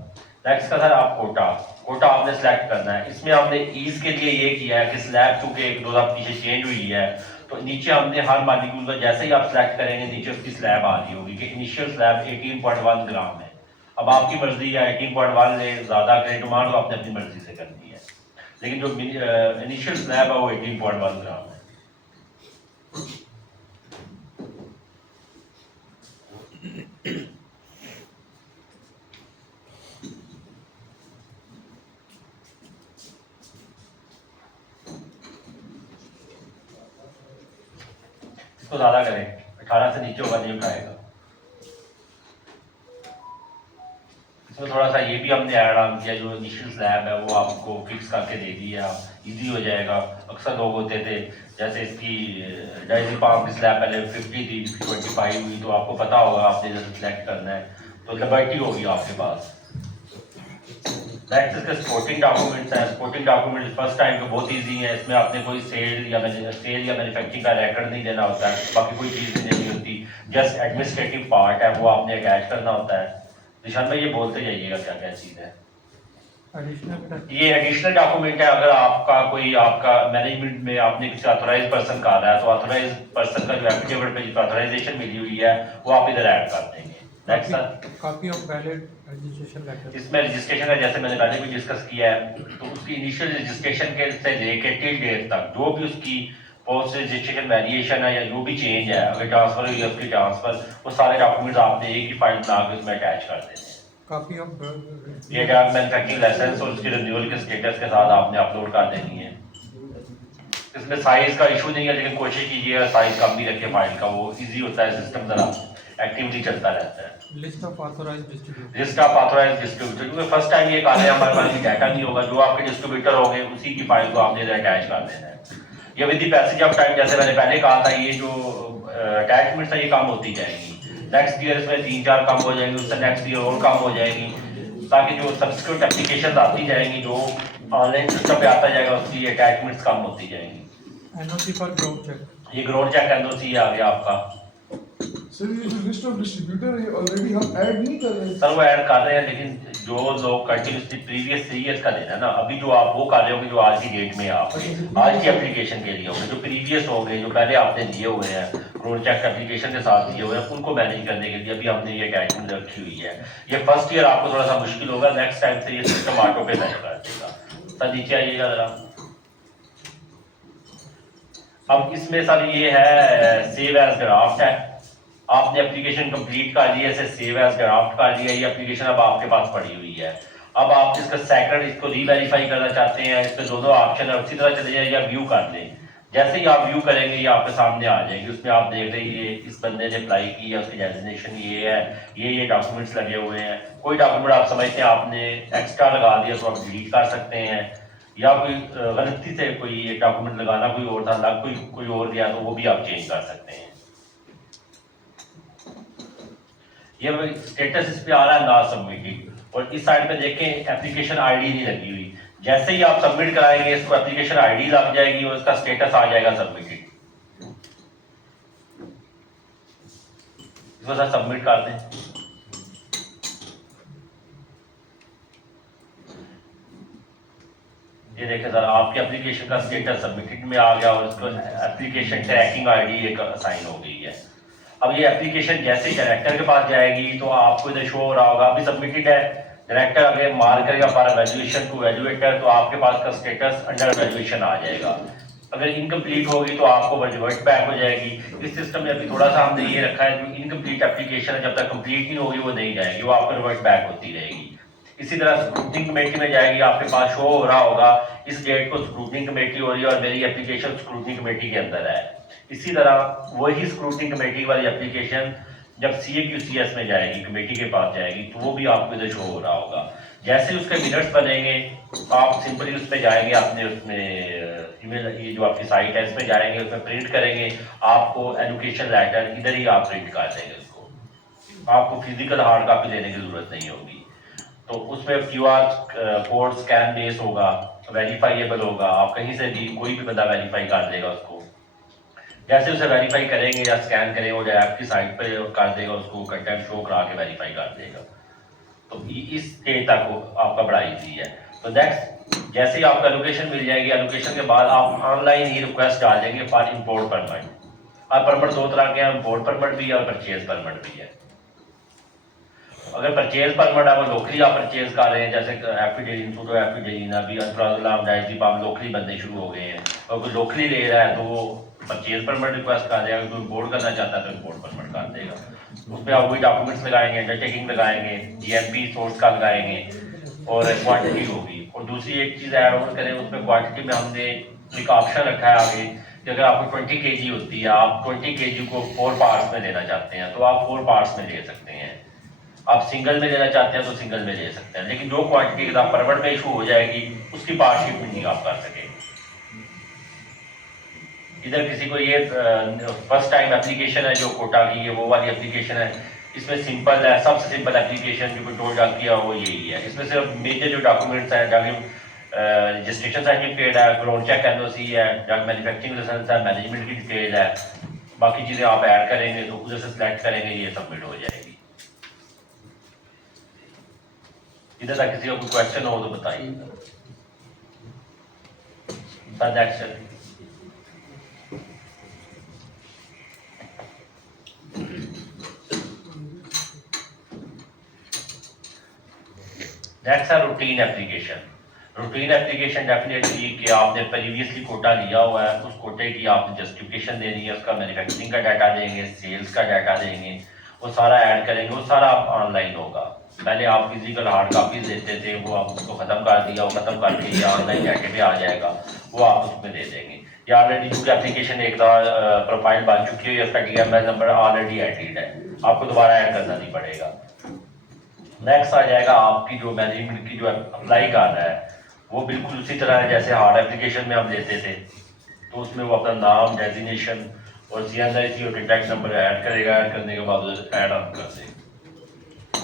नेक्स्ट का सर आप कोटा आपने सेलेक्ट करना है। इसमें हमने ईज के लिए ये किया है कि स्लैब चूंकि एक दो दफा पीछे चेंज हुई है तो नीचे हमने हर मालिक्यूल का जैसे ही आप सेलेक्ट करेंगे नीचे उसकी स्लैब आ रही होगी कि इनिशियल स्लैब 18.1 ग्राम है। अब आपकी मर्जी है 18.1 ले, ज़्यादा करें, डिमांड तो आपने अपनी मर्जी से करनी है, लेकिन जो इनिशियल स्लैब है वो 18.1 ग्राम है। इसको ज़्यादा करें, 18 से नीचे होगा नहीं उठाएगा। इसमें थोड़ा सा ये भी हमने ऐड ऑन किया, जो इनिशियल स्लैब है वो आपको फिक्स करके दे दी है, इजी हो जाएगा। अक्सर लोग होते थे जैसे इसकी डायज़ेपाम की स्लैब पहले 50 थी, 25 हुई, तो आपको पता होगा आपने जैसे सिलेक्ट करना है तो लिबर्टी होगी आपके पास। नेक्स्ट इसके सपोर्टिंग डॉक्यूमेंट्स हैं। सपोर्टिंग डॉक्यूमेंट्स फर्स्ट टाइम के बहुत इजी है, इसमें आपने कोई सेल या मैन्युफैक्चरिंग का रिकॉर्ड नहीं देना होता है, बाकी कोई चीज़ नहीं देनी होती, जस्ट एडमिनिस्ट्रेटिव पार्ट है वो आपने अटैच करना होता है। निशान भाई ये बोलते जाइएगा क्या क्या चीज़ है। ये एडिशनल डॉक्यूमेंट है, अगर आपका कोई आपका मैनेजमेंट में आपने किसी ऑथोराइज पर्सन कर रहा है तो ऑथोराइज पर्सन का जो एफिडेविट पे ऑथोराइजेशन मिली हुई है वो आप इधर ऐड कर देंगे। Next sir, copy of valid registration letter. इसमें रजिस्ट्रेशन का जैसे मैंने पहले भी डिस्कस किया है तो उसकी इनिशियल रजिस्ट्रेशन के से लेके टिल डेट तक जो भी उसकी पोस्ट रजिस्ट्रेशन वेरिएशन है या जो भी चेंज है, अगर ट्रांसफर हुई है उसकी ट्रांसफर, वो सारे डॉक्यूमेंट्स आपने एक ही फाइल बना के उसमें अटैच कर देने हैं। कॉपी ऑफ ये ड्राफ्ट मैन्युफैक्चरिंग लाइसेंस और उसके रिन्यूअल के स्टेटस के साथ आपने अपलोड कर देनी है। इसमें साइज का इशू नहीं है, लेकिन कोशिश कीजिएगा साइज कम भी रखे फाइल का, वो इजी होता है, सिस्टम जरा एक्टिवली चलता रहता है। List of authorised distributor. List of authorised distributor, क्योंकि फर्स्ट टाइम ये कार्य हमारे पास डाटा नहीं होगा, जो आपके डिस्ट्रीब्यूटर होंगे उसी की फाइल को आपने अटैच कर देना है। ये with the passage of time, जैसे मैंने पहले कहा था, ये जो अटैचमेंट्स है ये कम होती जाएंगी। नेक्स्ट ईयर इसमें 3-4 कम हो जाएंगी, उससे नेक्स्ट ईयर और कम हो जाएंगी, ताकि जो सब्सिक्वेंट एप्लीकेशन आती जाएंगी, जो ऑनलाइन सिस्टम पे आता जाएगा, उसकी अटैचमेंट्स कम होती जाएंगी। NOC for ground check. ये ग्राउंड चेक एनओसी आ गया आपका। सर ये जो लिस्ट ऑफ डिस्ट्रीब्यूटर है ऑलरेडी हम ऐड नहीं कर रहे हैं। सर वो ऐड कर रहे हैं, लेकिन जो लोग कंटिन्यूसली प्रीवियस 3 ईयर्स का देना ना, अभी जो आप वो कर रहे होंगे जो आज की डेट में आप आज की एप्लीकेशन के लिए होंगे, जो प्रीवियस होंगे, जो पहले आपने दिए हुए हैं ग्राउंड चेक एप्लीकेशन के साथ दिए हुए हैं, उनको मैनेज करने के लिए अभी हमने ये अटैचमेंट रखी हुई है। ये फर्स्ट ईयर आपको थोड़ा सा मुश्किल होगा, नेक्स्ट टाइम से ये सिस्टम ऑटो पे सेट कर देगा। सर नीचे आइएगा जरा। अब इसमें सर ये है सेव एज ड्राफ्ट है, आपने एप्लीकेशन कंप्लीट कर ली है, इसे सेव एज ड्राफ्ट कर लिया, ये एप्लीकेशन अब आपके पास पड़ी हुई है। अब आप इसका सेकंड इसको रीवेरीफाई करना चाहते हैं, इस पे दोनों ऑप्शन है, उसी तरह चले जाइए या व्यू कर लें। जैसे ही आप व्यू करेंगे ये आपके सामने आ जाएगी, उसमें आप देख रहे हैं इस बंदे ने अप्लाई की है, उसकी डेजिग्नेशन ये है, ये डॉक्यूमेंट्स लगे हुए हैं। कोई डॉक्यूमेंट आप समझते हैं आपने एक्स्ट्रा लगा दिया तो आप डिलीट कर सकते हैं, या कोई गलती से कोई डॉक्यूमेंट लगाना कोई और था, अलग कोई और दिया तो वो भी आप चेंज कर सकते हैं। ये स्टेटस इस पे आ रहा है ना सबमिटेड, और इस साइड पे देखें एप्लीकेशन आईडी नहीं लगी हुई। जैसे ही आप सबमिट कराएंगे इसको एप्लीकेशन आईडी लग जाएगी और इसका स्टेटस आ जाएगा सबमिटेड। इसको सर सबमिट कर दें। ये देखें सर आपके एप्लीकेशन का स्टेटस सबमिटेड में आ गया और इसको एप्लीकेशन ट्रैकिंग आईडी एक असाइन हो गई है। अब ये एप्लीकेशन जैसे डायरेक्टर के पास जाएगी तो आपको इधर शो हो रहा होगा अभी सबमिटेड है, डायरेक्टर अगर मार्क करेगा फॉर वैल्यूएशन टू वैल्यूएटर तो आपके पास का स्टेटस अंडर वैल्यूएशन आ जाएगा। अगर इनकम्प्लीट होगी तो आपको वर्ट बैक हो जाएगी। इस सिस्टम में अभी थोड़ा सा हमने ये रखा है, जो इनकम्प्लीट एप्लीकेशन है जब तक कंप्लीट नहीं होगी वो नहीं जाएगी, वो आपको वर्ट बैक होती रहेगी। इसी तरह स्क्रूटनी कमेटी में जाएगी, आपके पास शो हो रहा होगा इस डेट को स्क्रूटनी कमेटी हो रही है और मेरी एप्लीकेशन स्क्रूटनी कमेटी के अंदर है। इसी तरह वही स्क्रूटनी कमेटी वाली एप्लीकेशन जब CAQCS में जाएगी, कमेटी के पास जाएगी, तो वो भी आपको इधर शो हो रहा होगा। जैसे उसके मिनट्स बनेंगे आप सिंपली उस पर जाएंगे, अपने उसमें ईमेल, ये जो आपकी साइट है इसमें जाएंगे, उसमें प्रिंट करेंगे, आपको एलोकेशन लेटर इधर ही आप प्रिंट कर देंगे उसको, आपको फिजिकल हार्ड कापी लेने की ज़रूरत नहीं होगी। तो उसमें QR कोड स्कैन बेस होगा, वेरीफाइएबल होगा, आप कहीं से भी कोई भी बंदा वेरीफाई कर देगा उसको। जैसे उसे वेरीफाई करेंगे या स्कैन करेंगे वो ऐप की साइट पे कर देगा, उसको कंटेंट शो करा के वेरीफाई कर देगा। तो इस स्टेज तक आपका बड़ा ईजी है। तो नेक्स्ट जैसे ही आपको एलोकेशन मिल जाएगी, एलोकेशन के बाद आप ऑनलाइन ही रिक्वेस्ट डाल देंगे फॉर इम्पोर्ट परमिट। और परमिट दो तरह के हैं, इम्पोर्ट परमिट भी है और परचेज परमिट भी है। अगर परचेज परमिट है वो लोकली आप परचेज कर रहे हैं, जैसे एफिडेविट, सूडो एफिडेविट, अभी अल्ट्राजोलाम डायजीपाम लोकली बनने शुरू हो गए हैं, और कोई लोकली ले रहा है तो वो परचेज परमिट रिक्वेस्ट कर देगा, कोई इम्पोर्ट करना चाहता है तो इम्पोर्ट परमिट कर देगा। उसमें आप वही डॉक्यूमेंट्स लगाएंगे, अंडरटेकिंग लगाएंगे, GMP सोर्स का लगाएंगे और क्वांटिटी होगी। और दूसरी एक चीज़ ऐड ऑन करें, उसमें क्वांटिटी में हमने एक ऑप्शन रखा है आगे कि अगर आपको 20 kg होती है, आप 20 kg को 4 पार्ट्स में लेना चाहते हैं तो आप 4 पार्ट्स में ले सकते हैं। आप सिंगल में लेना चाहते हैं तो सिंगल में ले सकते हैं, लेकिन जो क्वांटिटी के परमिट में इशू हो जाएगी उसकी पार्टशिप नहीं आप कर सकेंगे। इधर किसी को ये फर्स्ट टाइम एप्लीकेशन है जो कोटा की, ये वो वाली एप्लीकेशन है, इसमें सिंपल है, सबसे सिंपल एप्लीकेशन जो टोल डाक किया वो यही है। इसमें सिर्फ मेजर जो डॉक्यूमेंट्स हैं, रजिस्ट्रेशन सर्टिफिकेट है, ग्राउंड चेक NOC है, ड्रग मैन्युफैक्चरिंग लाइसेंस है, मैनेजमेंट की डिटेल है, बाकी चीज़ें आप ऐड करेंगे तो उधर से सिलेक्ट करेंगे, ये सबमिट हो जाएगी। इधर तक किसी का कोई क्वेश्चन हो तो बताइए सर। नेक्स्ट नेक्स्ट है routine application. Routine application definitely कि आपने प्रीवियसली कोटा लिया हुआ है, उस कोटे की आपने जस्टिफिकेशन देनी है, उसका मैन्युफैक्चरिंग का डाटा देंगे, सेल्स का डाटा देंगे, वो सारा ऐड करेंगे, वो सारा आप ऑनलाइन होगा। पहले आप फिजिकल हार्ड कापीज देते थे, वो आप उसको ख़त्म कर दिया, वो ख़त्म करके ये ऑनलाइन डाटे पे आ जाएगा, वो आप उसमें दे देंगे। या ऑलरेडी चूँकि एप्लीकेशन एक प्रोफाइल बन चुकी है, उसका DML नंबर ऑलरेडी एडिड है, आपको दोबारा ऐड करना नहीं पड़ेगा। नेक्स्ट आ जाएगा आपकी जो मैनेजमेंट की जो अप्लाई कर रहा है, वो बिल्कुल उसी तरह है जैसे हार्ड एप्लीकेशन में हम लेते थे। तो उसमें वो अपना नाम, डेजिग्नेशन और CNIC और कॉन्टैक्ट नंबर ऐड करेगा, ऐड करने के बाद ऐड ऑन कर देगा।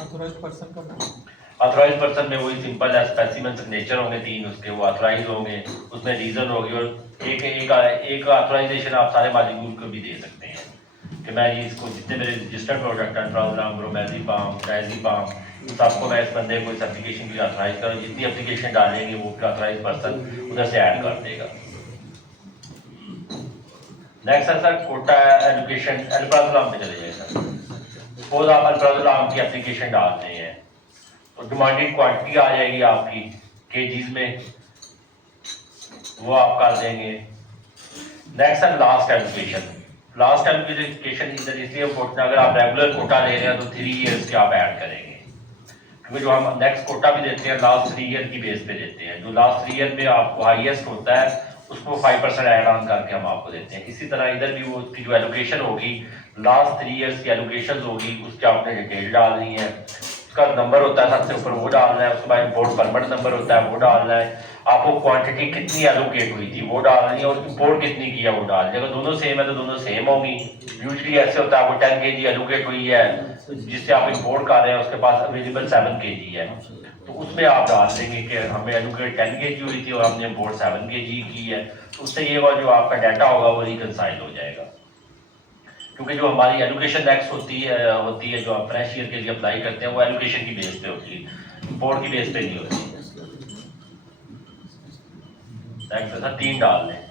ऑथराइज्ड पर्सन का नाम, ऑथराइज पर्सन में वही सिंपल है, स्पेसिमेन सिग्नेचर होंगे 3 उसके, वो ऑथराइज होंगे, उसमें रीजन होगी, और एक ऑथराइजेशन आप सारे मालिकून को भी दे सकते हैं कि मैं ये इसको जितने मेरे रजिस्टर्ड प्रोडक्ट हैं, ट्राउलाम, ब्रोमेजिपाम, डायजीपाम, सबको मैं इस बंदे को इस एप्लीकेशन के लिए ऑथराइज करूँ। जितनी एप्लीकेशन डालेंगे वो ऑथराइज पर्सन उधर से ऐड कर देगा। नेक्स्ट है सर कोटा एजुकेशन, अल्ट्राजोलाम पे चले जाए सर। सपोज आप अल्ट्राजोलाम की एप्लीकेशन डालते हैं तो डिमांडेड क्वांटिटी आ जाएगी आपकी केजीज में, वो आप कर देंगे। नेक्स्ट है लास्ट एप्लीकेशन। लास्ट एप्लीकेशन इधर इसलिए इम्पोर्टेंट, अगर आप रेगुलर कोटा ले रहे हैं तो 3 ईयर्स के आप ऐड करेंगे, क्योंकि जो हम नेक्स्ट कोटा भी देते हैं लास्ट 3 ईयर की बेस पे देते हैं। जो लास्ट 3 ईयर में आपको हाईएस्ट होता है उसको 5% ऐड ऑन करके हम आपको देते हैं। इसी तरह इधर भी वो उसकी जो एलोकेशन होगी, लास्ट 3 ईयर्स की एलोकेशन होगी, उसके आपने डिटेल डालनी है, उसका नंबर होता है सबसे ऊपर वो डालना है, उसके बाद इम्पोर्ट परमिट नंबर होता है वो डालना है, आपको क्वांटिटी कितनी एलोकेट हुई थी वो डालनी है, और इम्पोर्ट कितनी किया वो डाल दिया। अगर दोनों सेम है तो दोनों सेम होंगी। यूजली ऐसे होता है आपको 10 kg एलोकेट हुई है, जिससे आप इम्पोर्ट कर रहे हैं उसके पास अवेलेबल 7 kg है, तो उसमें आप डाल देंगे कि हमें एलोकेट 10 kg हुई थी और हमने इम्पोर्ट 7 kg की है। तो उससे ये जो आपका डाटा होगा वो रिकनसाइल हो जाएगा, क्योंकि जो हमारी एलोकेशन नेक्स्ट होती है जो आप फ्रेश ईयर के लिए अप्लाई करते हैं वो एलोकेशन की बेस पे होती है, इम्पोर्ट की बेस पे नहीं होती है। नेक्स्ट सर 3 डाल दें।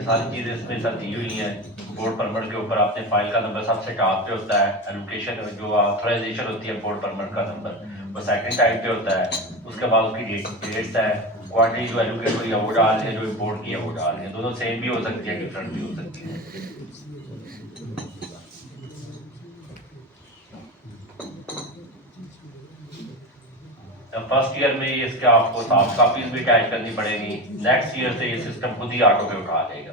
सारी चीज़ें इसमें सब दी हुई हैं। बोर्ड परमिट के ऊपर आपने फाइल का नंबर सबसे टॉप पे होता है, एलोकेशन जो ऑथराइजेशन होती है बोर्ड परमिट का नंबर वो सेकंड टाइप पे होता है, उसके बाद उसकी डेट्स है, क्वांटिटी जो एलोकेट हुई है वो डाल है, जो इम्पोर्ट किया वो डाल है। दोनों सेम भी हो सकती है, डिफरेंट भी हो सकती है। तो फर्स्ट ईयर में ये इसके आपको सॉफ्ट कॉपीज भी अटैच करनी पड़ेगी। नेक्स्ट ईयर से ये सिस्टम खुद ही ऑटो पे उठा लेगा।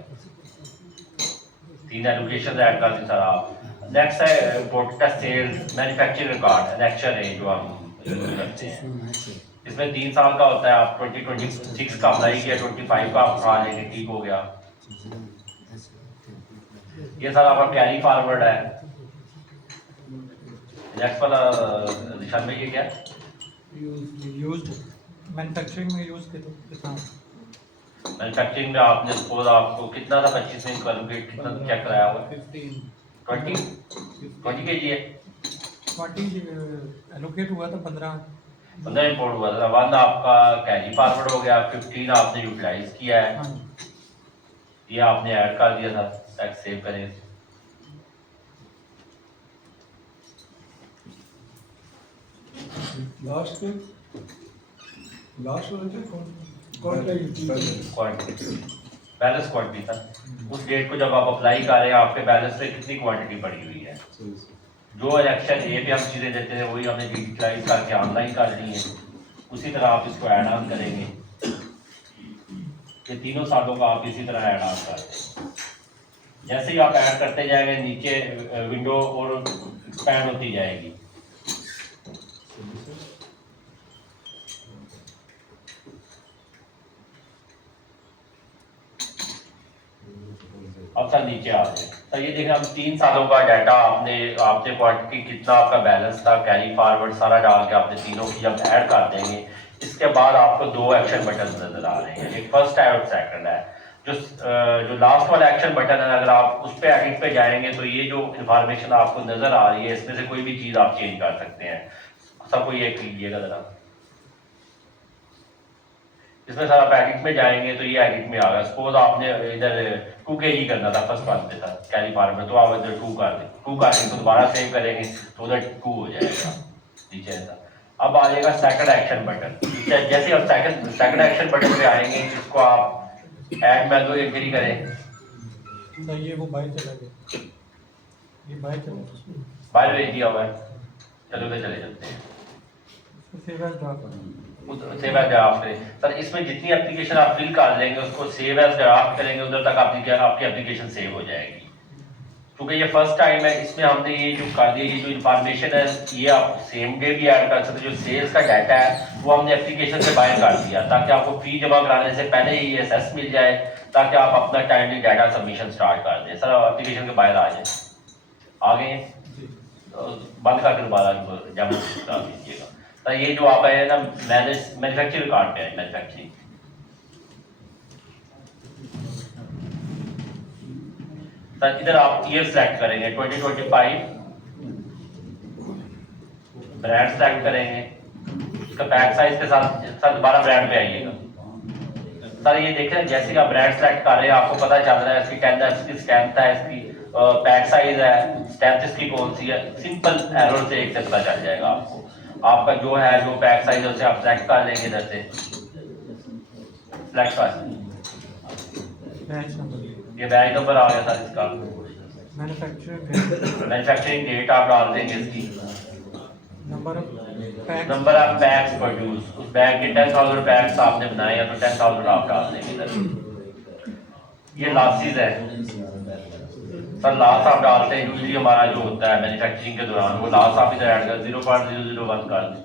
3 एलोकेशन ऐड कर दी सर आप। नेक्स्ट है इम्पोर्टेंट है सेल्स मैन्युफैक्चरिंग रिकॉर्ड एनेक्चर है जो हम यूज करते हैं। इसमें 3 साल का होता है। आप 2026 का अप्लाई किया, 25 का आप उठा लेंगे, ठीक हो गया। ये सर आपका कैरी फॉरवर्ड है। नेक्स्ट वाला निशान में ये क्या है? यूज्ड मैन्युफैक्चरिंग में यूज कितना मैन्युफैक्चरिंग में आपने सपोज आपको कितना था 25 में कैलकुलेट कितना चेक कराया हुआ? 20 केजी है। 20 एलोकेट हुआ था 15 इंपोर्ट हुआ था। 1 आपका कैरी फॉरवर्ड हो गया, 15 आपने यूटिलाइज किया है। हाँ ये आपने ऐड कर दिया था। टैक्स सेव करें। लास्ट वाला क्या बैलेंस क्वांटिटी था। उस डेट को जब आप अप्लाई कर रहे हैं आपके बैलेंस में कितनी क्वांटिटी पड़ी हुई है। जो इलेक्शन ए पे हम चीज़ें देते हैं वही हमने डिजिटलाइज करके ऑनलाइन कर ली है। उसी तरह आप इसको ऐड ऑन करेंगे। ये 3 सालों का आप इसी तरह ऐड ऑन करते हैं। जैसे ही आप ऐड करते जाएंगे नीचे विंडो और एक्सपैंड होती जाएगी। अब सर नीचे आ जाए सर, ये देखें हम 3 सालों का डाटा आपने क्वांटिटी कितना आपका बैलेंस था, कैरी फॉरवर्ड सारा डाल के आपने तीनों की जब ऐड कर देंगे, इसके बाद आपको 2 एक्शन बटन नजर आ रहे हैं। एक फर्स्ट है और सेकंड है। जो लास्ट वाला एक्शन बटन है, अगर आप उस पर एडिट पे जाएंगे तो ये जो इंफॉर्मेशन आपको नजर आ रही है इसमें से कोई भी चीज़ आप चेंज कर सकते हैं। सबको ये कीजिएगा ज़रा। इसमें सर आप एडिट में जाएंगे तो ये एडिट में आ गया। सपोज आपने इधर 2 kg करना था फर्स्ट वन पे था कैरी फॉर्म में, तो आप इधर 2 कर दें। 2 कर दें तो दोबारा सेव करेंगे तो उधर 2 हो जाएगा नीचे ऐसा। अब आ जाएगा सेकंड एक्शन बटन। जैसे आप सेकंड एक्शन बटन पे आएंगे इसको आप ऐड मैनुअल एंट्री करें। तो ये वो बाहर चला गया, ये बाहर चला गया, बाहर भेज दिया हुआ है। चलो तो चले चलते हैं। Save as draft save as draft करें सर। इसमें जितनी एप्लीकेशन आप फिल कर लेंगे उसको सेव एज ड्राफ्ट करेंगे, उधर तक आपकी एप्लीकेशन सेव हो जाएगी। क्योंकि ये फर्स्ट टाइम है, इसमें हमने ये जो कर दिया, ये जो इन्फॉर्मेशन है ये आप सेम डे भी ऐड कर सकते हैं। जो सेल्स का डाटा है वो हमने एप्लीकेशन से बाहर कर दिया ताकि आपको फी जमा कराने से पहले ही एसेस मिल जाए, ताकि आप अपना टाइमली डाटा सबमिशन स्टार्ट कर दें। सर एप्लीकेशन के बाहर आ जाए, आ गए बंद करके दोबारा जमा कर दीजिएगा। तो ये जो आप है ना मैन्युफैक्चरिंग कार्ड पे है, मैन्युफैक्चरिंग सर इधर आप ईयर सेलेक्ट करेंगे 2025, ब्रांड सेलेक्ट करेंगे, इसका पैक साइज के साथ सर दोबारा ब्रांड पे आइएगा। सर ये देखें जैसे ही आप ब्रांड सेलेक्ट कर रहे हैं आपको पता चल रहा है इसकी 10 स्ट्रेंथ है, इसकी पैक साइज है, स्ट्रेंथ इसकी कौन सी है। सिंपल एरो से एक से पता चल जाएगा आपको। आपका जो है जो पैक साइज है उसे आप सेलेक्ट कर लेंगे इधर से, सेलेक्ट कर बैच नंबर, ये बैच नंबर आ गया सर इसका। मैन्युफैक्चरिंग डेट आप डाल देंगे इसकी, नंबर ऑफ पैक्स प्रोड्यूस, उस बैग के 10,000 पैक्स आपने बनाए हैं तो 10,000 आप डाल देंगे इधर। ये लॉसेस है सर, लॉस आप डालते हैं यूजली हमारा जो होता है मैन्युफैक्चरिंग के दौरान, वो लॉस आप इधर ऐड कर 0.001 कर दें।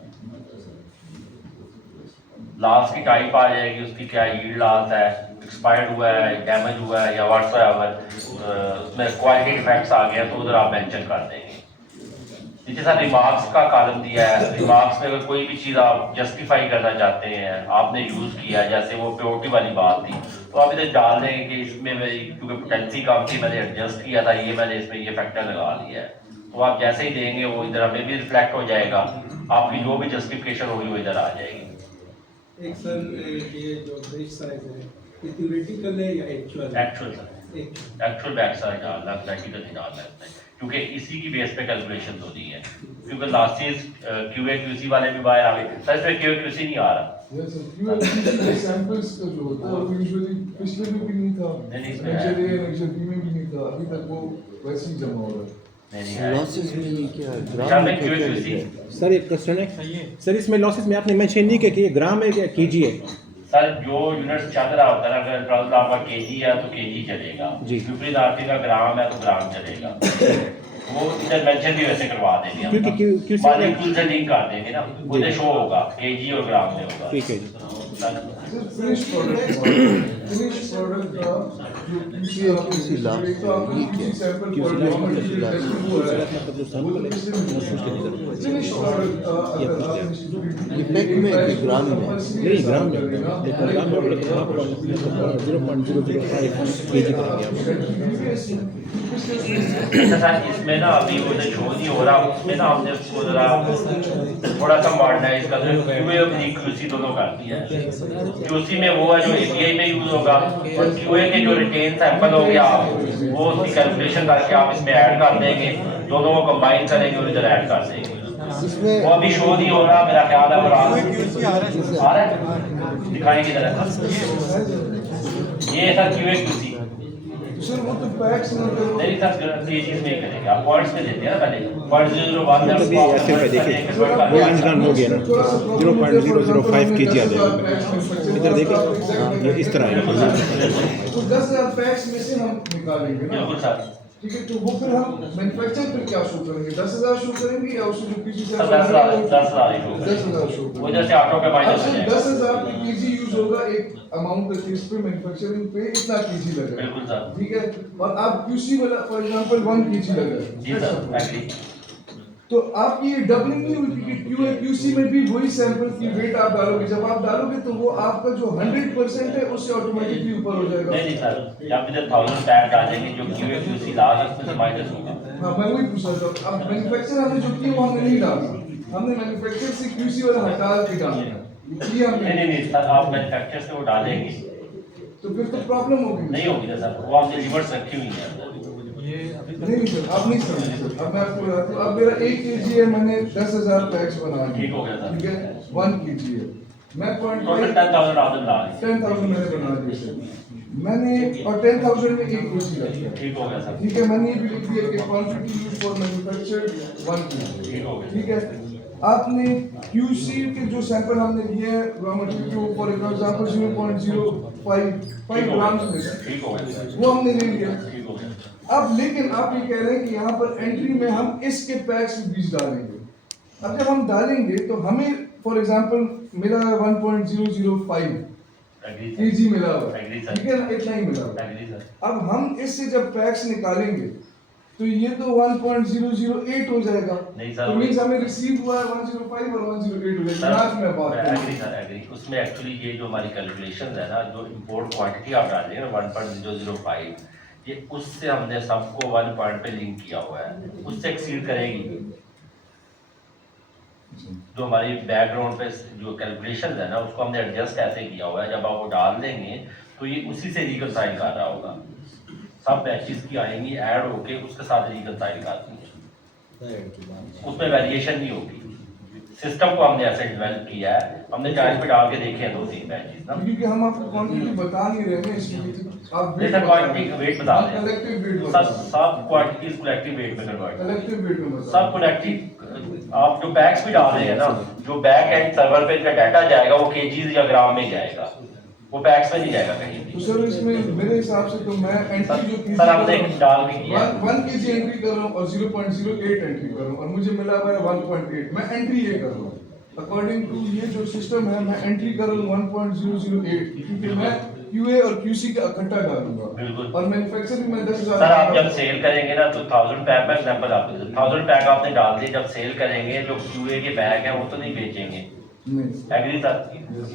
लॉस की टाइप आ जाएगी उसकी, क्या यील्ड लॉस है, एक्सपायर्ड हुआ है, डैमेज हुआ है या व्हाट्सएवर, उसमें क्वालिटी डिफेक्ट्स आ गया तो उधर आप मेंशन कर देंगे। नीचे सर रिमार्क्स का कॉलम दिया है। रिमार्क्स में अगर कोई भी चीज़ आप जस्टिफाई करना चाहते हैं, आपने यूज़ किया, जैसे वो प्योरिटी वाली बात थी तो आप इधर डाल देंगे कि इसमें मैं क्योंकि पोटेंसी कम थी मैंने एडजस्ट किया था, ये मैंने इसमें ये फैक्टर लगा लिया है। तो आप जैसे ही देंगे वो इधर हमें भी रिफ्लेक्ट हो जाएगा, आपकी जो भी जस्टिफिकेशन होगी वो इधर आ जाएगी। एक सर ये जो बेच साइज है ये थ्योरेटिकल है या actual? Actual sir, actual back side डालना, प्रैक्टिकल नहीं डालना है क्योंकि इसी की बेस पे कैलकुलेशन होती है। क्योंकि लास्ट ईयर क्यूए क्यूसी वाले भी बाहर आ गए सर, इसमें क्यूए क्यूसी नहीं आ रहा। यस सर, क्योंकि सैंपल्स का जो होता है वो यूजुअली पिछले में भी नहीं था, नहीं, लेक्चर ए लेक्चर बी में भी नहीं था, अभी तक वो वैसे ही जमा हो रहा है। नहीं है। लॉसेस में ये क्या यहाँ ग्राम पे में क्या QAQC लिखा है? सर एक क्वेश्चन है सर, इसमें लॉसेस में आपने मेंशन नहीं किया कि ये ग्राम है या केजी है? सर जो यूनिट चल रहा होता है ना, अगर ट्रांसफर आपका केजी है तो केजी चलेगा, जी। विपरीत आरती का ग्राम है तो ग्राम चलेगा। वो इधर मेंशन भी वैसे करवा देंगे हम। क्योंकि QC मॉलिक्यूल से लिंक कर देंगे ना, उधर शो होगा केजी और ग्राम में होगा। ठीक है जी। फिनिश प्रोडक्ट का जो QC लाभ एक तो आपको ये क्या है? सैंपल QC पर लाभ गवर्नमेंट मतलब की टेस्ट हुआ है मतलब जो सैंपल है वो उसके अंदर हुआ है। फिनिश प्रोडक्ट अगर आप ये पैक में है कि ग्राम में? नहीं ग्राम में, लेकिन ग्राम में बोले तो वहाँ पर 0.005 केजी करेंगे आप। सर इसमें ना अभी वो जो शो नहीं हो रहा, उसमें ना हमने उसको जरा थोड़ा सा मॉडर्नाइज कर QA और QC दोनों कर दिया है। QC में वो है जो API में यूज होगा, और QA के जो रिटेन सैंपल हो गया वो उसकी कैलकुलेशन करके आप इसमें ऐड कर देंगे, दोनों को कंबाइन करेंगे और इधर ऐड कर देंगे। इसमें वो अभी शो नहीं हो रहा, मेरा ख्याल है वो रात आ रहा है, दिखाएंगे जरा। ये सर QA/QC सर वो तो पैक्स ना करो नहीं सर, केजीज में ही करेंगे आप, पॉइंट्स में देते हैं ना पहले, 0.001 मतलब ये ऐसे में देखिए वो अंजगान हो गया ना 0.005 केजी आ जाएगा। इधर देखिए ये इस तरह है। तो 10,000 पैक्स में से हम निकालेंगे ना, बिल्कुल सर। ठीक है? तो वो फिर हम मैन्युफैक्चर पर क्या शो करेंगे? 10,000 शो करेंगे या उसमें जो किसी से 10,000 ही शो 10,000 शो वो जैसे ऑटो पे माइनस हो अच्छा, जाएगा। 10,000 पे केजी यूज होगा, एक अमाउंट है इस पे मैन्युफैक्चरिंग पे इतना केजी लगेगा, बिल्कुल सर। ठीक है? और आप QC वाला फॉर एग्जांपल 1 केजी लगा जी सर, एग्री। तो आप ये डबलिंग नहीं हुई कि QA QC में भी वही सैंपल की वेट आप डालोगे, जब आप डालोगे तो वो आपका जो 100% है उससे ऑटोमेटिकली ऊपर हो जाएगा। नहीं सर, जब इधर 1000 पैक डालेंगे जो QA/QC लास्ट है उसमें से माइनस होगा। हाँ मैं वही पूछ रहा था, अब मैन्युफैक्चर हमने जो किया वो हमने नहीं डाला, हमने मैन्युफैक्चर से QC वाला हटा के डाला ये हमने नहीं सर, आप मैन्युफैक्चर से वो डालेंगे तो फिर तो प्रॉब्लम होगी। नहीं होगी ना सर, वो हमने लिमिट्स रखी हुई है। नहीं सर, आप नहीं समझे सर, अब मैं आपको बताता हूँ। अब मेरा 1 केजी है, मैंने 10,000 पैक्स बना दिए, ठीक हो गया सर। ठीक है? 1 केजी है, मैं टोटल 10,000 आदम ला रही 10,000 मैंने बना दिए सर, मैंने और 10,000 में 1 केजी रखा है, ठीक हो गया सर। ठीक है? मैंने ये भी लिख दिया कि quantity use for manufacture 1 KG, ठीक हो गया। ठीक है? आपने QC के जो सैंपल हमने लिए हैं रॉ मटेरियल के फॉर एग्जांपल 0.055 ग्राम में, ठीक हो गया सर, वो हमने ले लिया। ठीक हो गया। अब लेकिन आप ये कह रहे हैं कि यहाँ पर एंट्री में हम इसके पैक्स में बीज डालेंगे। अब जब हम डालेंगे तो हमें फॉर एग्जांपल मिला है 1.005 एग्री सर, केजी मिला हुआ है, एग्री सर, ठीक है ना? इतना ही मिला हुआ है। Agree sir. अब हम इससे जब पैक्स निकालेंगे तो ये तो 1.008 हो जाएगा, नहीं सर, तो मींस हमें रिसीव हुआ है 105 और 108 हो जाएगा। आज मैं बात कर रहा एग्री सर, एग्री। उसमें एक्चुअली ये जो हमारी कैलकुलेशंस है ना, जो इंपोर्ट क्वांटिटी आप डाल रहे हैं 1.005, ये उससे हमने सबको 1 पॉइंट पे लिंक किया हुआ है, उससे एक्सीड करेगी। जो हमारी बैकग्राउंड पे जो कैलकुलेशन है ना, उसको हमने एडजस्ट ऐसे किया हुआ है, जब आप वो डाल देंगे तो ये उसी से रिकनसाइल कर रहा होगा, सब बैचेस की आएंगी ऐड होके उसके साथ रिकनसाइल कर देंगे, उसमें वेरिएशन नहीं होगी। सिस्टम को हमने ऐसे डेवलप किया है, हमने चार्ज पे डाल के देखे हैं 2-3 बैचेस ना। क्योंकि हम आपको क्वांटिटी बता नहीं रहे हैं, इसलिए आप नहीं सर, क्वांटिटी वेट बता दें, कलेक्टिव वेट सब क्वांटिटीज कलेक्टिव वेट में कन्वर्ट, कलेक्टिव वेट में बता सब कलेक्टिव। आप जो बैग्स भी डाल रहे हैं ना, जो बैक एंड सर्वर पे इनका डाटा जाएगा वो केजीज या ग्राम में जाएगा, वो बैग्स में नहीं जाएगा कहीं भी। तो सर इसमें मेरे हिसाब से तो मैं एंट्री जो की सर हमने डाल भी किया 1 केजी एंट्री कर रहा हूँ और 0.08 एंट्री कर रहा हूँ और मुझे मिला हुआ है 1.8, मैं एंट्री ये कर रहा हूँ अकॉर्डिंग टू ये जो सिस्टम है, मैं एंट्री कर रहा हूँ 1.008 क्योंकि मैं QA और QC का इकट्ठा डालूंगा बिल्कुल। और मैन्युफैक्चर भी मैं 10,000 सर आप जब सेल करेंगे ना तो 1000 पैक का एग्जांपल आपको 1000 पैक आपने डाल दिए, जब सेल करेंगे जो QA के बैग हैं वो तो नहीं बेचेंगे, नहीं एग्री सर।